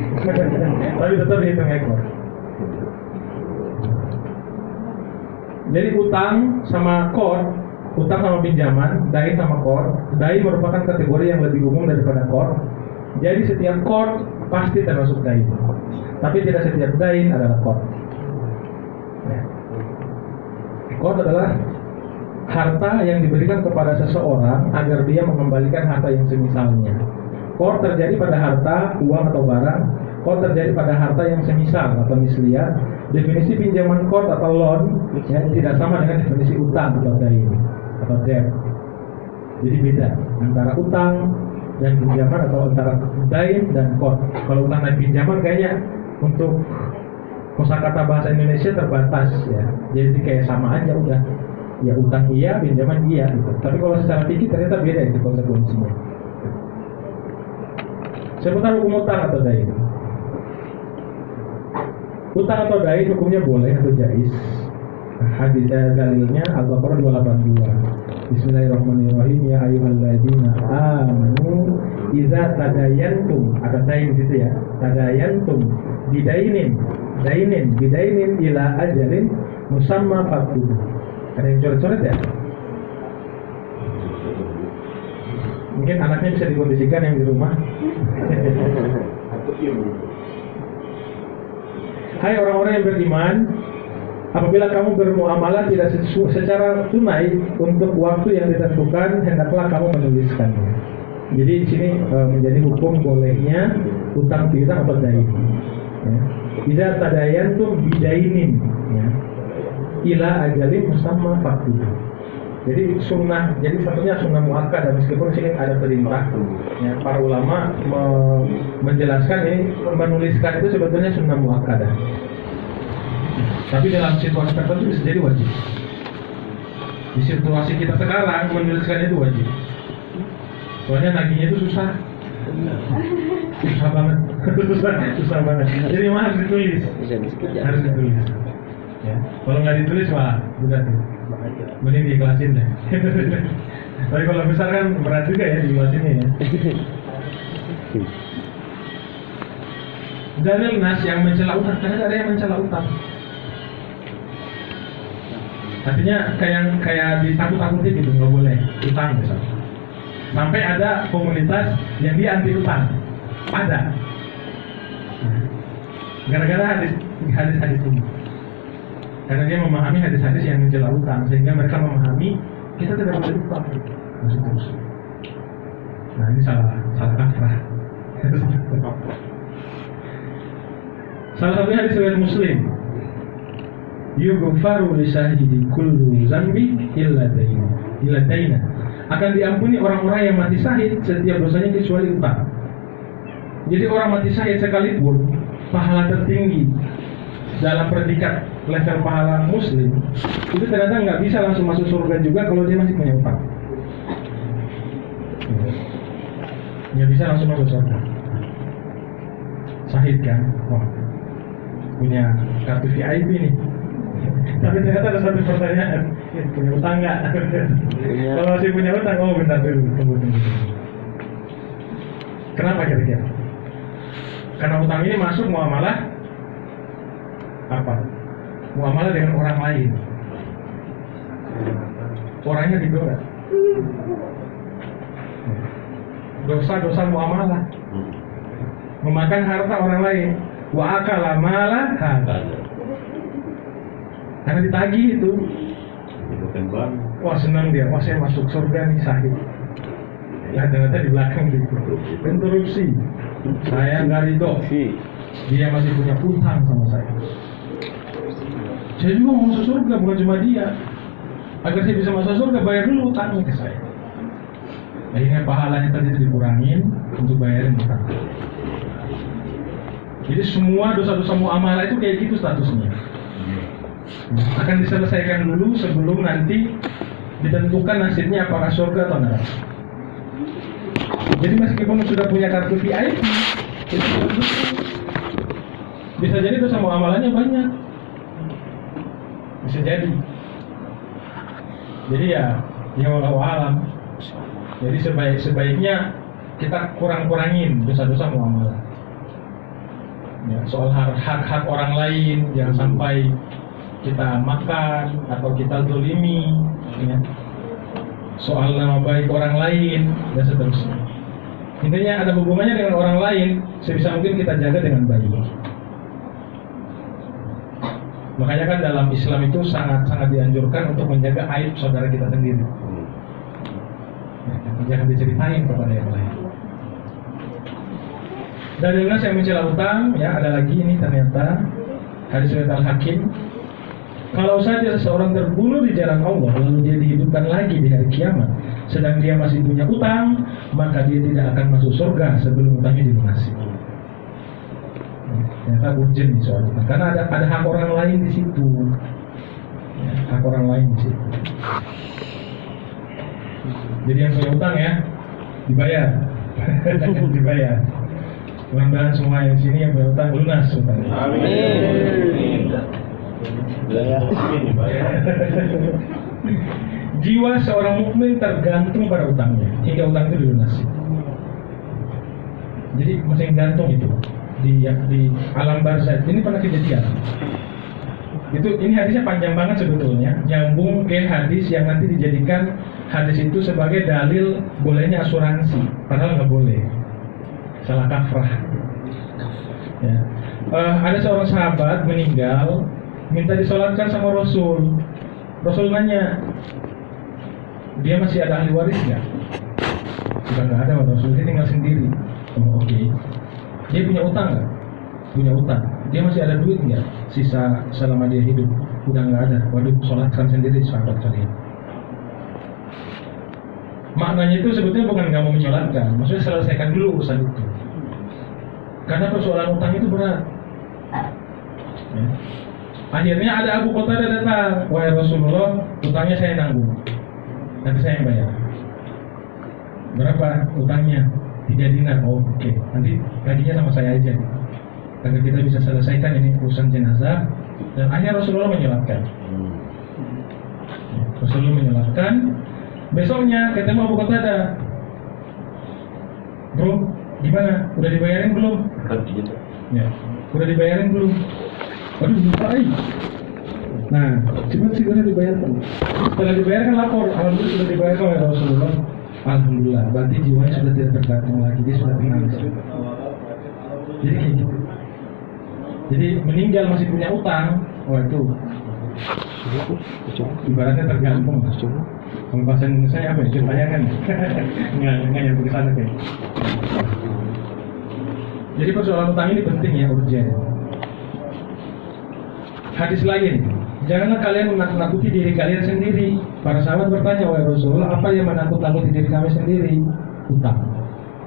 Tapi tetap dihitung ekor. Jadi utang sama qard, utang sama pinjaman, dain sama qard. Dain merupakan kategori yang lebih umum daripada qard. Jadi setiap qard pasti termasuk dain. Tapi tidak setiap dain adalah qard. Ya. Qard adalah harta yang diberikan kepada seseorang agar dia mengembalikan harta yang semisalnya. Qard terjadi pada harta, uang atau barang. Qard terjadi pada harta yang semisal atau misliat. Definisi pinjaman qard atau loan ya, tidak sama dengan definisi utang atau dain atau debt. Jadi beda antara utang dan pinjaman atau antara dain dan qard. Kalau utang dan pinjaman kayaknya untuk kosakata bahasa Indonesia terbatas ya. Jadi kayak sama aja udah. Ya utang iya, pinjaman iya gitu. Tapi kalau secara fikih ternyata beda itu konsekuensinya. Seputar hukum utang atau dain. Utang atau dain hukumnya boleh atau jais. Hadis dalilnya Al-Baqarah 282. Bismillahirrahmanirrahim. Ya ayyuhalladzina amanu idza tadayantum, ada dain di situ ya. Tadayantum bidainin ila ajalin musamma faktubu. Ada yang coret-coret ya? Mungkin anaknya bisa dikondisikan yang di rumah. Hai orang-orang yang beriman, apabila kamu bermuamalah tidak secara tunai untuk waktu yang ditentukan, hendaklah kamu menuliskannya. Jadi di sini menjadi hukum bolehnya utang piutang atau dain. Idza tadayantum bidainin ya. Ila ajalin musamma faktubu. Jadi sunnah, jadi satunya sunnah muakkadah meskipun sini ada perintah. Ya, para ulama menjelaskan ini menuliskan itu sebetulnya sunnah muakkadah. Tapi dalam situasi tertentu bisa jadi wajib. Di situasi kita sekarang menuliskan itu wajib. Soalnya nagihnya itu susah banget, susah banget. Jadi memang harus ditulis. Harus ditulis. Ya. Kalau nggak ditulis malah udah tuh. Mending diikhlasin deh. Tapi kalau besar kan berat juga ya diikhlasinnya ya. Dalil nas yang mencela utang, karena ada yang mencela utang. Artinya kayak ditakut-takutin gitu, nggak boleh utang misalnya. Sampai ada komunitas yang dia anti utang, ada. Gara-gara hadis-hadis ini. Karena dia memahami hadis-hadis yang mencela utang, sehingga mereka memahami kita tidak boleh utang. Terus. Nah ini salah kaprah. Salah satunya hadis riwayat Muslim. Yughfaru li syahidi kullu zambi illa daina. Akan diampuni orang-orang yang mati syahid setiap dosanya kecuali utang. Jadi orang mati syahid sekalipun pahala tertinggi dalam predikat level pahala muslim itu ternyata nggak bisa langsung masuk surga juga kalau dia masih punya utang. Nggak bisa langsung masuk surga. Syahid kan, wah punya kartu VIP nih. Tapi ternyata ada satu pertanyaan, punya utang nggak? Kalau masih punya utang, oh bentar dulu, tunggu. Kenapa kira-kira? Karena utang ini masuk muamalah apa? Muamalah dengan orang lain. Orangnya didoa. Dosa-dosa muamalah. memakan harta orang lain. Wa akala mala hadza. Karena ditagih itu. Wah senang dia, wah saya masuk surga nih sahih. Ya ternyata di belakang gitu. Interupsi. Saya nggak ridho. Dia masih punya utang sama saya. Saya juga mau masuk surga, bukan cuma dia. Agar saya bisa masuk surga, bayar dulu utangnya ke saya. Akhirnya pahalanya tadi dikurangin untuk bayarin utang. Jadi semua dosa-dosa muamalah itu kayak gitu statusnya. Akan diselesaikan dulu sebelum nanti ditentukan nasibnya apakah surga atau neraka. Jadi meskipun sudah punya kartu VIP, bisa jadi dosa muamalahnya banyak. Bisa jadi. Jadi ya wallahu alam. Jadi sebaiknya kita kurangin dosa-dosa muamalah. Ya, soal hak orang lain jangan sampai kita makan atau kita zolimi, ya. Soal nama baik orang lain dan seterusnya. Intinya ada hubungannya dengan orang lain, sebisa mungkin kita jaga dengan baik. Makanya kan dalam Islam itu sangat dianjurkan untuk menjaga aib saudara kita sendiri. Ya, jangan diceritain kepada yang lain. Dari nas yang mencela utang, ya ada lagi ini ternyata hadis riwayat Al-Hakim. Kalau saja seseorang terbunuh di jalan Allah lalu dia dihidupkan lagi di hari kiamat, sedang dia masih punya utang, maka dia tidak akan masuk surga sebelum utangnya dilunasi. Ternyata urgent nih soal utang, karena ada hak orang lain di situ, ya, hak orang lain di situ. Jadi yang punya utang ya dibayar, dibayar. Mudah-mudahan semua yang sini yang punya utang lunas utangnya. Amin. Jiwa seorang mukmin tergantung pada utangnya hingga utang itu dilunasi. Jadi masih gantung itu di alam barzah. Ini pernah kejadian. Ini hadisnya panjang banget sebetulnya, nyambung ke hadis yang nanti dijadikan hadis itu sebagai dalil bolehnya asuransi, padahal nggak boleh. Salah kafrah. Ya. Ada seorang sahabat meninggal, minta disolatkan sama Rasul. Rasul nanya, dia masih ada ahli waris nggak? Sudah nggak ada, Rasul dia tinggal sendiri. Oh, oke. Dia punya utang nggak? Punya utang. Dia masih ada duit nggak? Sisa selama dia hidup? Udah nggak ada. Waduh, solatkan sendiri sahabat kalian. Maknanya itu sebetulnya bukan nggak mau menyolatkan, maksudnya selesaikan dulu urusan itu. Karena persoalan utang itu berat. Ya. Akhirnya ada Abu Qatadah datang, wahai Rasulullah, utangnya saya nanggung, nanti saya yang bayar. Berapa utangnya? 3 dinar. Oh, oke. Nanti gajinya sama saya aja, agar kita bisa selesaikan ini urusan jenazah. Dan akhirnya Rasulullah menyolatkan. Rasulullah menyolatkan. Besoknya ketemu Abu Qatadah. Bro, gimana? Udah dibayarin belum? Ya, udah dibayarin belum? Waduh, lupa aja. Nah, cepat sih udah dibayarkan. Setelah dibayarkan lapor, alhamdulillah sudah dibayarkan oleh Rasulullah. Alhamdulillah, berarti jiwanya sudah tidak tergantung lagi, dia sudah tenang. Jadi kayak gitu. Jadi meninggal masih punya utang, wah itu ibaratnya tergantung. Kalau bahasa Indonesia apa ya? Bayangan. Nggak yang ke sana kayak. Jadi persoalan utang ini penting ya, urgent. Hadis lain, janganlah kalian menakut-nakuti diri kalian sendiri. Para sahabat bertanya, wahai Rasulullah, apa yang menakut-nakuti diri kami sendiri? Utang.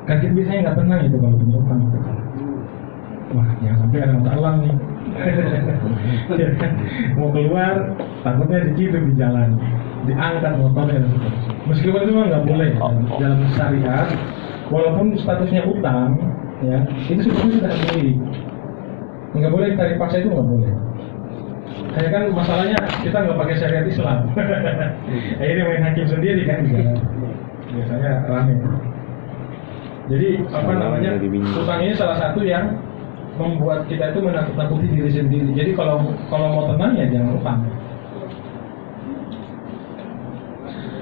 Kan kita biasanya nggak tenang itu kalau punya utang. Wah, jangan sampai ada masalah nih. Mau keluar, takutnya diciduk di jalan, diangkat motornya. Meskipun itu memang nggak boleh dalam syariat, walaupun statusnya utang, ya itu sebetulnya sudah milik. Nggak boleh ditarik paksa, itu nggak boleh. Hanya kan masalahnya kita nggak pakai syariat Islam. Akhirnya main hakim sendiri kan di jalan. Biasanya rame. Jadi apa namanya, utang ini salah satu yang membuat kita itu menakut-nakuti diri sendiri. Jadi kalau mau tenang ya jangan utang.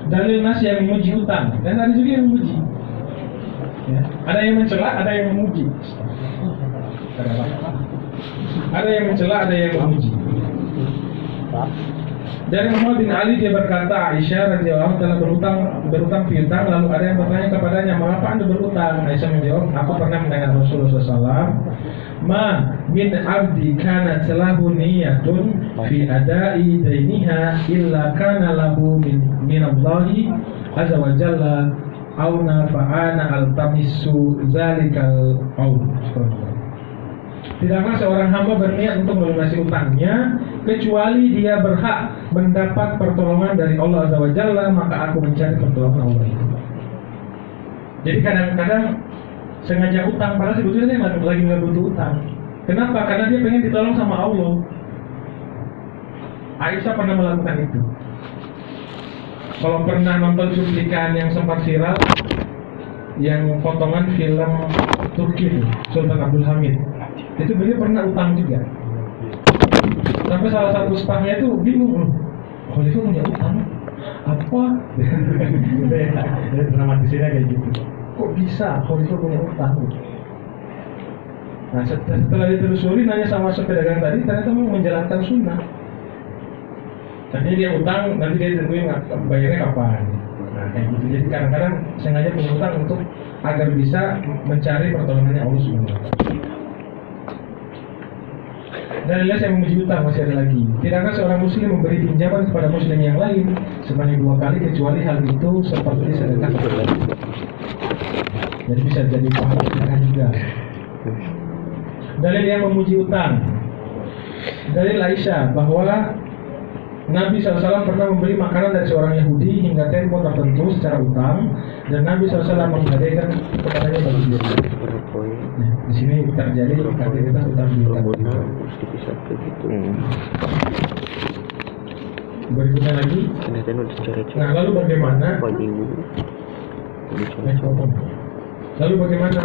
Dalil nas yang memuji utang, dan ada juga yang memuji. Ya. Ada yang mencela, ada yang memuji. Ada yang mencela, ada yang memuji. Dari Muhammad bin Ali dia berkata, Aisyah radhiyallahu telah berutang piutang, lalu ada yang bertanya kepadanya, mengapa Anda berutang? Aisyah menjawab, aku pernah mendengar Rasulullah SAW, ma min abdi kanat lahu niyatun fi adai dainiha illa kana lahu min Allahi azza wa jalla auna fa'ana altamisu zalikal aun. Tidaklah seorang hamba berniat untuk melunasi utangnya kecuali dia berhak mendapat pertolongan dari Allah Azza wa Jalla, maka aku mencari pertolongan Allah itu. Jadi kadang-kadang sengaja utang, padahal sebetulnya dia lagi nggak butuh utang. Kenapa? Karena dia pengen ditolong sama Allah. Aisyah pernah melakukan itu. Kalau pernah nonton cuplikan yang sempat viral, yang potongan film Turki itu, Sultan Abdul Hamid, itu beliau pernah utang juga. Sampai salah satu stafnya itu bingung, Khalifah punya utang apa? Jadi dramatisirnya kayak gitu. Kok bisa Khalifah punya utang? Nah setelah ditelusuri, nanya sama pedagang tadi, ternyata mau menjalankan sunnah. Artinya dia utang, nanti dia tentuin bayarnya kapan. Nah kayak gitu. Jadi kadang-kadang sengaja punya utang untuk agar bisa mencari pertolongannya Allah SWT. Dan lihat saya memuji utang, masih ada lagi. Tidakkah seorang muslim memberi pinjaman kepada muslim yang lain sebanyak 2 kali kecuali hal itu seperti sedekah. Jadi bisa jadi pahala sedekah juga. Dalil yang memuji utang. Dalil Aisyah bahwa Nabi SAW pernah membeli makanan dari seorang Yahudi hingga tempo tertentu secara utang, dan Nabi SAW menggadaikan kepadanya bagi dia. Nah, di sini terjadi aktivitas utang piutang. Berikutnya lagi. Nah, lalu bagaimana? Lalu bagaimana?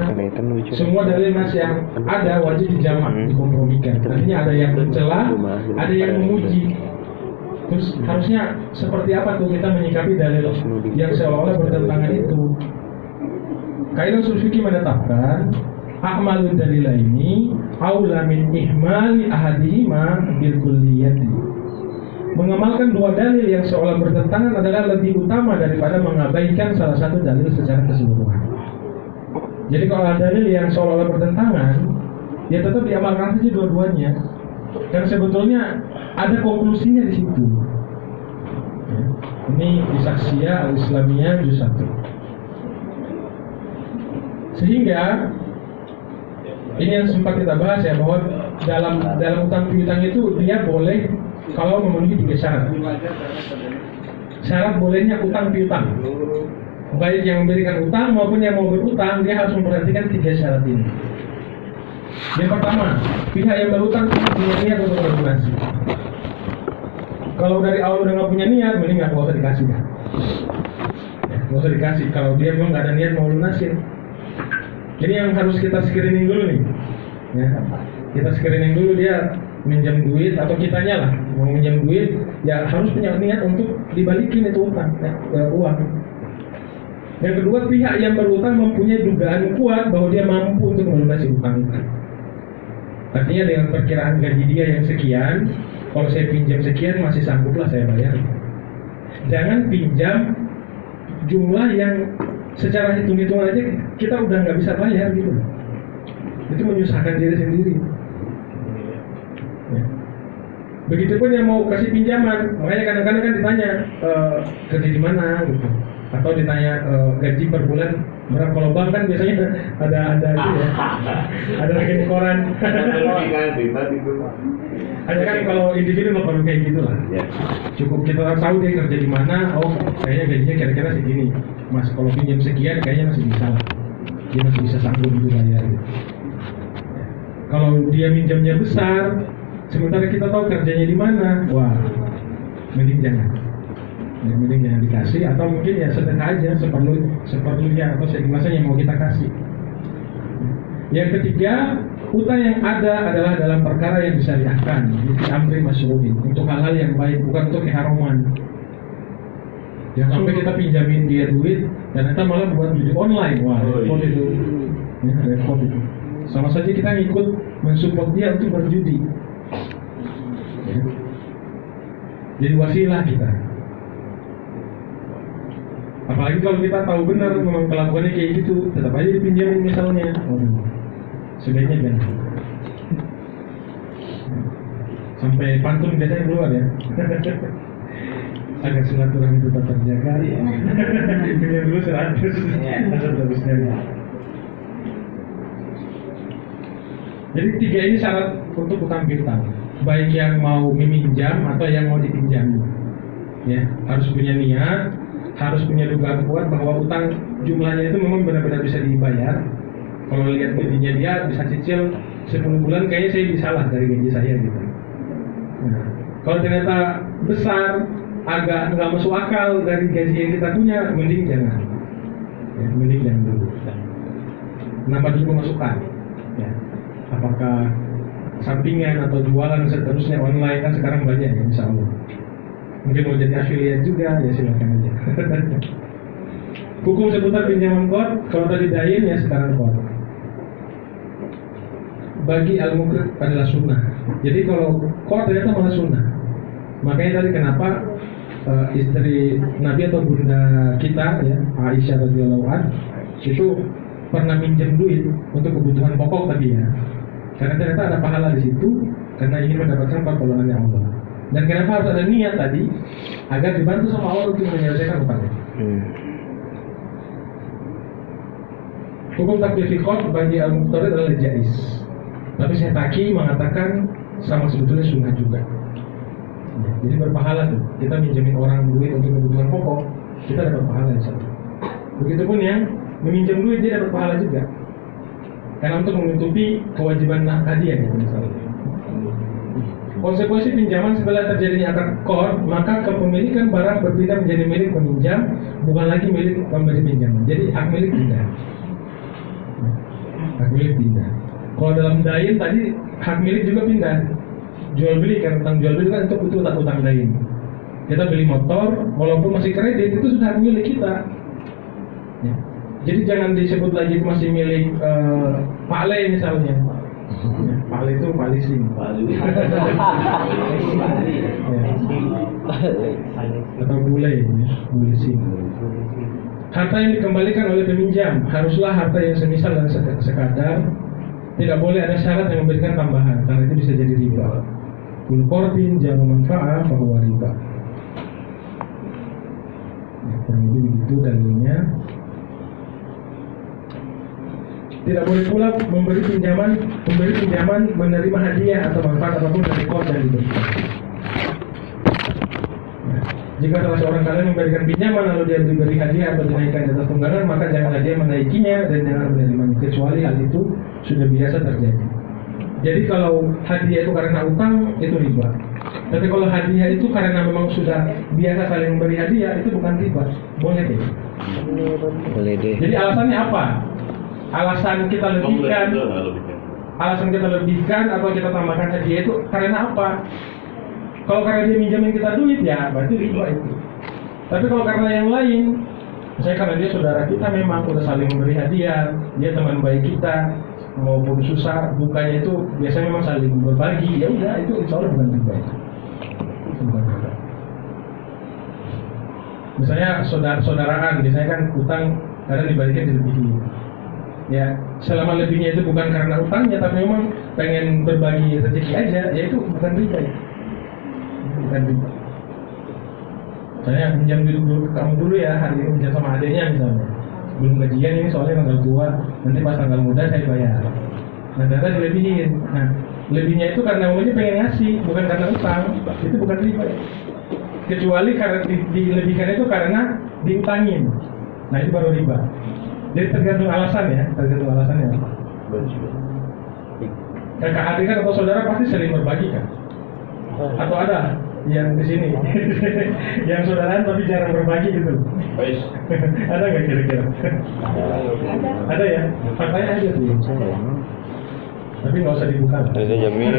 Semua dalil nas yang ada wajib dijamak, dikompromikan. Artinya ada yang mencela, ada yang memuji. Terus harusnya seperti apa tuh kita menyikapi dalil yang seolah-olah bertentangan itu? Kaidah usul fikih menetapkan a'malud dalilaini aula min ihmali ahadihima bil kulliyati. Mengamalkan 2 dalil yang seolah bertentangan adalah lebih utama daripada mengabaikan salah satu dalil secara keseluruhan. Jadi kalau ada dalil yang seolah-olah bertentangan, ya tetap diamalkan saja dua-duanya. Dan sebetulnya ada konklusinya di situ. Ini di Saksiyah Al-Islamiyah juz 1. Sehingga ini yang sempat kita bahas ya, bahwa dalam utang piutang itu dia boleh kalau memenuhi 3 syarat. Syarat bolehnya utang piutang, baik yang memberikan utang maupun yang mau berutang, dia harus memperhatikan 3 syarat ini. Yang pertama, pihak yang berutang punya niat untuk melunasi. Kalau dari awal udah nggak punya niat, mending nggak usah dikasih kan? Nggak usah dikasih. Kalau dia memang nggak ada niat mau lunasin. Jadi yang harus kita screening dulu nih, ya. Kita screening dulu dia minjam duit atau kitanya lah mau minjam duit, ya harus punya niat untuk dibalikin itu utang, uang. Yang kedua, pihak yang berutang mempunyai dugaan kuat bahwa dia mampu untuk melunasi utang itu. Artinya dengan perkiraan gaji dia yang sekian, kalau saya pinjam sekian masih sangguplah saya bayar. Jangan pinjam jumlah yang secara hitung-hitungan aja kita udah nggak bisa bayar gitu. Itu menyusahkan diri sendiri. Ya. Begitupun yang mau kasih pinjaman, makanya kadang-kadang kan ditanya kerja di mana gitu, atau ditanya gaji per bulan berapa. Kalau bank kan biasanya ada itu ya, ada rekening koran. Ada kan, kalau individu nggak perlu kayak gitu lah. Cukup kita tahu dia kerja di mana, oh kayaknya gajinya kira-kira segini. Mas kalau pinjam sekian kayaknya masih bisa lah, dia masih bisa sanggup itu bayar. Kalau dia minjamnya besar, sementara kita tahu kerjanya di mana, wah mending jangan. Ya, mending jangan dikasih, atau mungkin ya sedekah aja seperlunya atau masanya yang mau kita kasih. Yang ketiga, utang yang ada adalah dalam perkara yang disyariatkan, amri masyru'in, untuk hal-hal yang baik, bukan untuk keharaman. Jangan sampai kita pinjamin dia duit dan ternyata malah buat judi online, wah repot itu. Ya, repot itu. Sama saja kita ngikut mensupport dia untuk berjudi. Ya. Jadi wasilah kita. Apalagi kalau kita tahu benar memang kelakuannya kayak gitu, tetap aja dipinjamin misalnya. Sebaiknya jangan. Sampai pantun biasanya keluar ya. Agar silaturahmi tetap terjaga. Pinjam dulu 100. Jadi 3 ini syarat untuk utang piutang. Baik yang mau meminjam atau yang mau dipinjami. Ya, harus punya niat, harus punya dugaan kuat bahwa utang jumlahnya itu memang benar-benar bisa dibayar. Kalau lihat gajinya dia bisa cicil 10 bulan, kayaknya saya bisa lah dari gaji saya gitu. Nah, kalau ternyata besar, agak nggak masuk akal dari gaji yang kita punya, mending jangan. Ya, mending jangan dulu. Nambah dulu pemasukan. Ya. Apakah sampingan atau jualan seterusnya online, kan sekarang banyak ya, insya Allah. Mungkin mau jadi affiliate juga, ya silakan aja. Hukum seputar pinjaman qard, kalau tadi dayin ya sekarang qard. Bagi al-muqrid adalah sunnah. Jadi kalau qard ternyata malah sunnah. Makanya tadi kenapa istri Nabi atau bunda kita ya, Aisyah radhiyallahu anha itu pernah minjem duit untuk kebutuhan pokok tadi ya. Karena ternyata ada pahala di situ, karena ingin mendapatkan pertolongannya Allah. Dan kenapa harus ada niat tadi? Agar dibantu sama Allah untuk menyelesaikan utangnya. Hukum taklifi qard bagi al-muqtarid adalah jaiz. Tapi Syekh Taki mengatakan sama sebetulnya sunnah juga. Ya, jadi berpahala tuh. Kita minjemin orang duit untuk kebutuhan pokok, kita dapat pahala insyaallah. Begitupun yang meminjam duit dia dapat pahala juga. Karena untuk menutupi kewajiban hadiah ya misalnya. Konsekuensi pinjaman setelah terjadinya akad qard, maka kepemilikan barang berpindah menjadi milik peminjam, bukan lagi milik pemberi pinjaman. Jadi hak milik pindah. Hak milik pindah. Kalau dalam dain tadi hak milik juga pindah. Jual beli kan, utang jual beli kan itu utang dain. Kita beli motor, walaupun masih kredit itu sudah hak milik kita. Ya. Jadi jangan disebut lagi masih milik Pak Le misalnya. Ya, Pak Le itu Pak Leasing. Atau bule, ya, leasing. Harta yang dikembalikan oleh peminjam haruslah harta yang semisal dan sekadar. Tidak boleh ada syarat yang memberikan tambahan, karena itu bisa jadi riba. Kul qardin jamu manfa'a fahuwa riba. Ya, kurang lebih begitu dalilnya. Tidak boleh pula memberi pinjaman menerima hadiah atau manfaat apapun dari qard yang diberikan. Jika salah seorang kalian memberikan pinjaman lalu dia diberi hadiah atau dinaikkan di atas tunggangan, maka janganlah dia menaikinya dan jangan menerimanya, kecuali hal itu sudah biasa terjadi. Jadi kalau hadiah itu karena utang, itu riba. Tapi kalau hadiah itu karena memang sudah biasa saling memberi hadiah, itu bukan riba. Boleh deh. Boleh deh. Jadi alasannya apa? Alasan kita lebihkan atau kita tambahkan hadiah itu karena apa? Kalau karena dia minjamin kita duit ya berarti riba itu. Tapi kalau karena yang lain, misalnya karena dia saudara kita memang udah saling memberi hadiah, dia teman baik kita, maupun susah dukanya itu biasanya memang saling berbagi, ya udah itu insya Allah bukan riba itu. Misalnya saudaraan, biasanya kan utang kadang dibalikin dilebihi. Ya selama lebihnya itu bukan karena utangnya, tapi memang pengen berbagi rezeki aja, ya itu bukan riba ya. Bukan riba. Misalnya pinjam dulu kamu dulu ya, hari ini pinjam sama adiknya misalnya. Belum gajian ini soalnya tanggal tua, nanti pas tanggal muda saya bayar. Nah ternyata dilebihin. Nah lebihnya itu karena umumnya pengen ngasih, bukan karena utang. Itu bukan riba ya. Kecuali karena dilebihkan itu karena diutangin. Nah itu baru riba. Jadi tergantung alasan ya, tergantung alasannya. Kakak adik kan atau saudara pasti saling berbagi kan? Atau ada yang di sini, yang saudaraan tapi jarang berbagi gitu. Ada nggak kira-kira? Ada ya? Faktanya aja tuh. Tapi nggak usah dibuka. Ada jamin.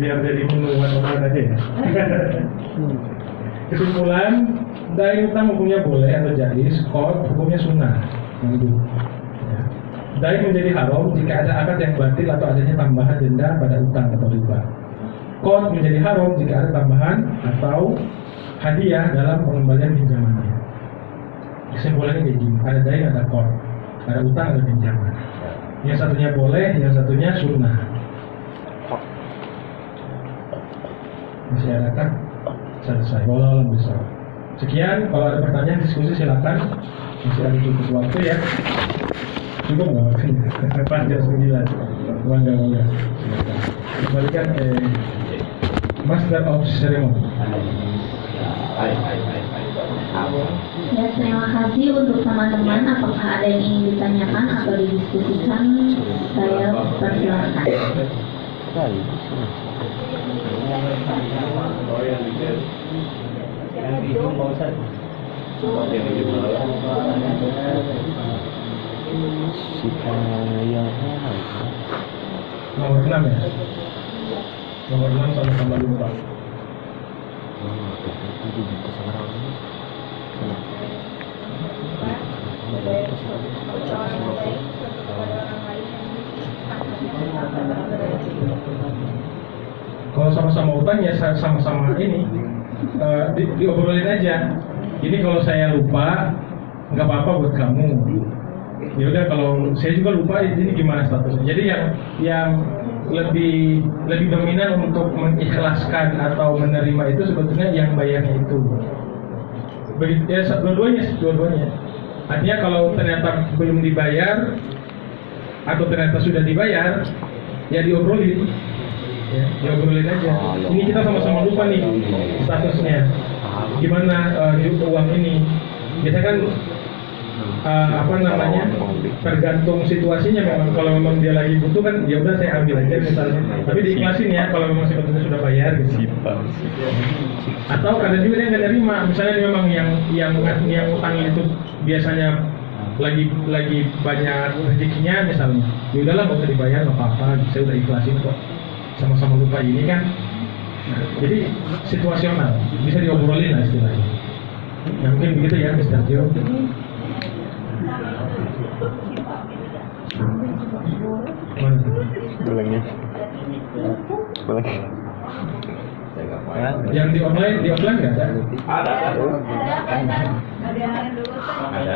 Biar jadi pengumuman aja ya. Kesimpulan, dain utang hukumnya boleh atau jaiz, qard hukumnya sunnah. Ya. Dai menjadi haram jika ada akad yang batil atau adanya tambahan denda pada utang atau riba. Qard menjadi haram jika ada tambahan atau hadiah dalam pengembalian pinjamannya. Kesimpulannya kayak gini, ada dai, ada qard, ada utang, ada pinjaman. Yang satunya boleh, yang satunya sunnah. Masih ada kan? Selesai. Wallahu a'lam bishawab. Sekian, kalau ada pertanyaan diskusi silakan. Masih ada cukup waktu ya. Cukup nggak waktunya? Pas jam 9. Bangga. Kembalikan Master of Ceremony. Ya, terima kasih untuk teman-teman. Apakah ada yang ingin ditanyakan atau didiskusikan? Saya persilakan. Nomor 6 ya? Nomor 6 sama-sama lupa. Kalau sama-sama utang ya sama-sama ini diobrolin aja. Ini kalau saya lupa nggak apa-apa buat kamu. Ya udah, kalau saya juga lupa ini gimana statusnya. Jadi yang lebih dominan untuk mengikhlaskan atau menerima itu sebetulnya yang bayarnya itu. Begitu ya, dua-duanya. Artinya kalau ternyata belum dibayar atau ternyata sudah dibayar, ya diobrolin. Ya, diobrolin aja. Ini kita sama-sama lupa nih statusnya. Gimana uang ini? Biasanya kan tergantung situasinya. Memang kalau memang dia lagi butuh kan ya udah saya ambil aja misalnya. Tapi diikhlasin ya kalau memang sebetulnya sudah bayar gitu. Atau kadang juga dia nggak terima. Misalnya dia memang yang utang itu biasanya lagi banyak rezekinya misalnya. Ya udahlah nggak usah dibayar, nggak apa-apa. Saya udah ikhlasin kok. Sama-sama lupa ini kan. Nah, jadi situasional, bisa diobrolin lah istilahnya. Ya mungkin begitu ya, Mr. Tio. Boleh. Yang di offline nggak ada? Ada.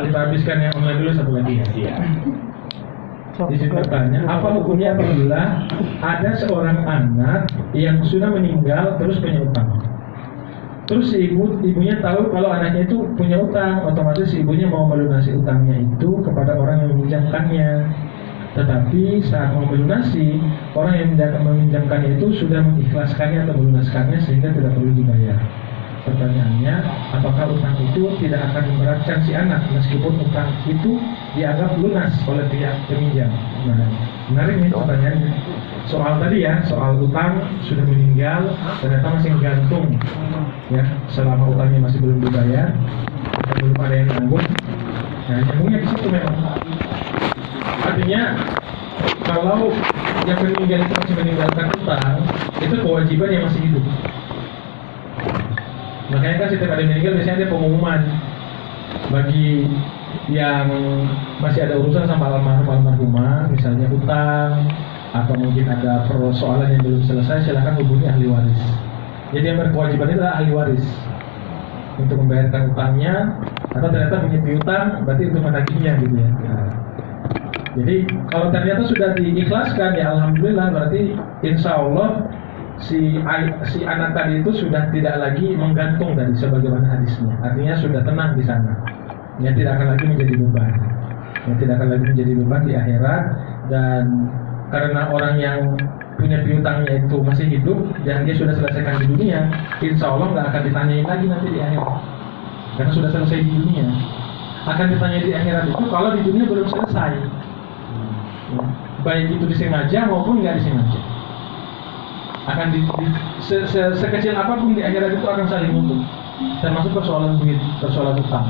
Kita habiskan yang online dulu satu lagi ya. Iya. Di situ bertanya, apa hukumnya apabila ada seorang anak yang sudah meninggal terus punya utang? Terus ibunya tahu kalau anaknya itu punya utang, otomatis ibunya mau melunasi utangnya itu kepada orang yang meminjamkannya. Tetapi saat mau melunasi, orang yang meminjamkannya itu sudah mengikhlaskannya atau melunaskannya sehingga tidak perlu dibayar. Pertanyaannya, apakah utang itu tidak akan memberatkan si anak meskipun utang itu dianggap lunas oleh pihak peminjam? Nah, menarik nih pertanyaannya. Soal tadi ya, soal utang sudah meninggal, ternyata masih gantung, ya, selama utangnya masih belum dibayar, belum ada yang nanggung. Nah, nyambungnya di situ memang. Artinya, kalau yang meninggal itu masih meninggalkan utang, itu kewajiban yang masih hidup. Makanya kan setiap ada meninggal biasanya ada pengumuman bagi yang masih ada urusan sama almarhumah, misalnya utang atau mungkin ada persoalan yang belum selesai, silakan hubungi ahli waris. Jadi yang berkewajiban itu adalah ahli waris untuk membayarkan utangnya, atau ternyata punya piutang berarti untuk menagihnya gitu ya. Nah, jadi kalau ternyata sudah diikhlaskan ya alhamdulillah, berarti insya Allah si anak tadi itu sudah tidak lagi menggantung tadi sebagaimana hadisnya. Artinya sudah tenang di sana. Ya tidak akan lagi menjadi beban. Ya tidak akan lagi menjadi beban di akhirat. Dan karena orang yang punya piutangnya itu masih hidup dan dia sudah selesaikan di dunia, insya Allah nggak akan ditanyain lagi nanti di akhirat. Karena sudah selesai di dunia. Akan ditanya di akhirat itu kalau di dunia belum selesai. Ya, baik itu disengaja maupun nggak disengaja. Akan sekecil apapun di akhirat itu akan saling nuntut, termasuk persoalan duit, persoalan utang.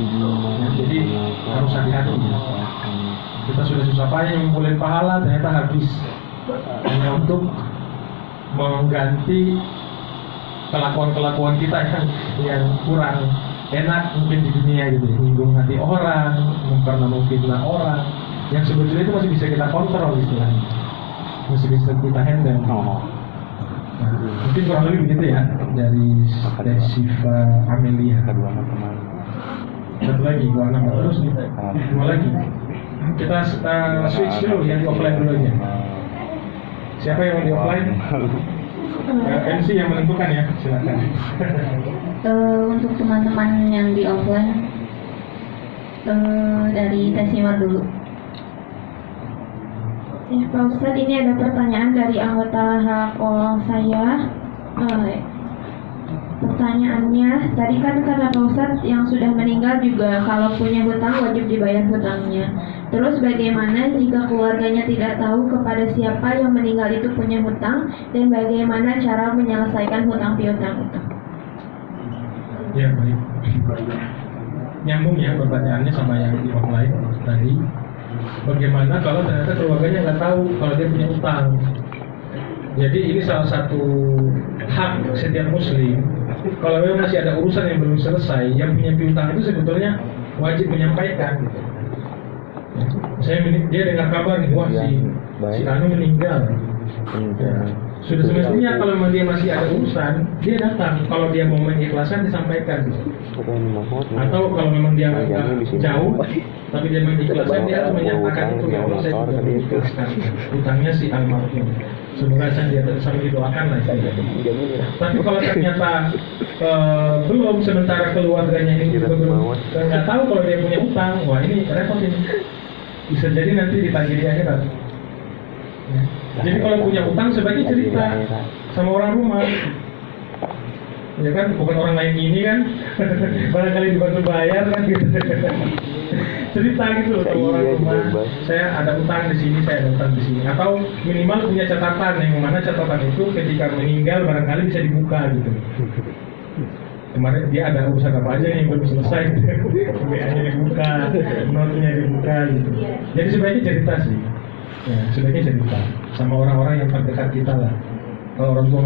Ya, jadi harus hati-hati. Kita sudah susah payah ngumpulin pahala, ternyata habis hanya untuk mengganti kelakuan-kelakuan kita yang kurang enak mungkin di dunia gitu, menyinggung hati orang, karena mungkinlah orang. yang sebetulnya itu masih bisa kita kontrol istilahnya, masih bisa kita handle. Nah, mungkin kurang lebih begitu ya dari Siva Amelia. Satu lagi, warna terus nih, dua lagi. Kita switch dulu yang di offline dulu aja. Siapa yang mau di offline? MC yang menentukan ya, silakan. Untuk teman-teman yang di offline, dari Tasimar dulu. Ya, Pak Ustadz, ini ada pertanyaan dari anggota HKO saya. Pertanyaannya, tadi kan kata Pak Ustadz yang sudah meninggal juga kalau punya hutang wajib dibayar hutangnya. Terus bagaimana jika keluarganya tidak tahu kepada siapa yang meninggal itu punya hutang, dan bagaimana cara menyelesaikan hutang piutang itu? Ya, baik. Nyambung ya pertanyaannya sama yang di offline tadi. Bagaimana kalau ternyata keluarganya nggak tahu kalau dia punya utang? Jadi ini salah satu hak setiap muslim. Kalau memang masih ada urusan yang belum selesai, yang punya piutang itu sebetulnya wajib menyampaikan. Gitu. Dia dengar kabar nih, wah si Anu meninggal. Ya. Sudah semestinya kalau memang dia masih ada urusan, dia datang. Kalau dia mau mengikhlaskan, disampaikan. Atau kalau memang dia jauh, tapi dia mengikhlaskan, dia harus menyatakan itu. Ya Allah, saya juga mengikhlaskan utangnya si almarhum. Semoga dia sama didoakan lah. Tapi kalau ternyata belum, sementara keluarganya ini juga belum nggak tahu kalau dia punya utang, wah ini repot ini. Bisa jadi nanti ditagih di akhirat. Ya. Jadi kalau punya utang sebaiknya cerita sama orang rumah. Ya kan, bukan orang lain ini kan. Barangkali dibantu bayar kan gitu. Cerita gitu loh sama orang rumah. Saya ada utang di sini, saya ada utang di sini. Atau minimal punya catatan, yang mana catatan itu ketika meninggal barangkali bisa dibuka gitu. Kemarin dia ada urusan apa aja yang belum selesai, WA-nya dibuka, notnya dibuka gitu. Jadi sebaiknya cerita sih. Ya, sebaiknya cerita sama orang-orang yang terdekat kita lah. Kalau orang tua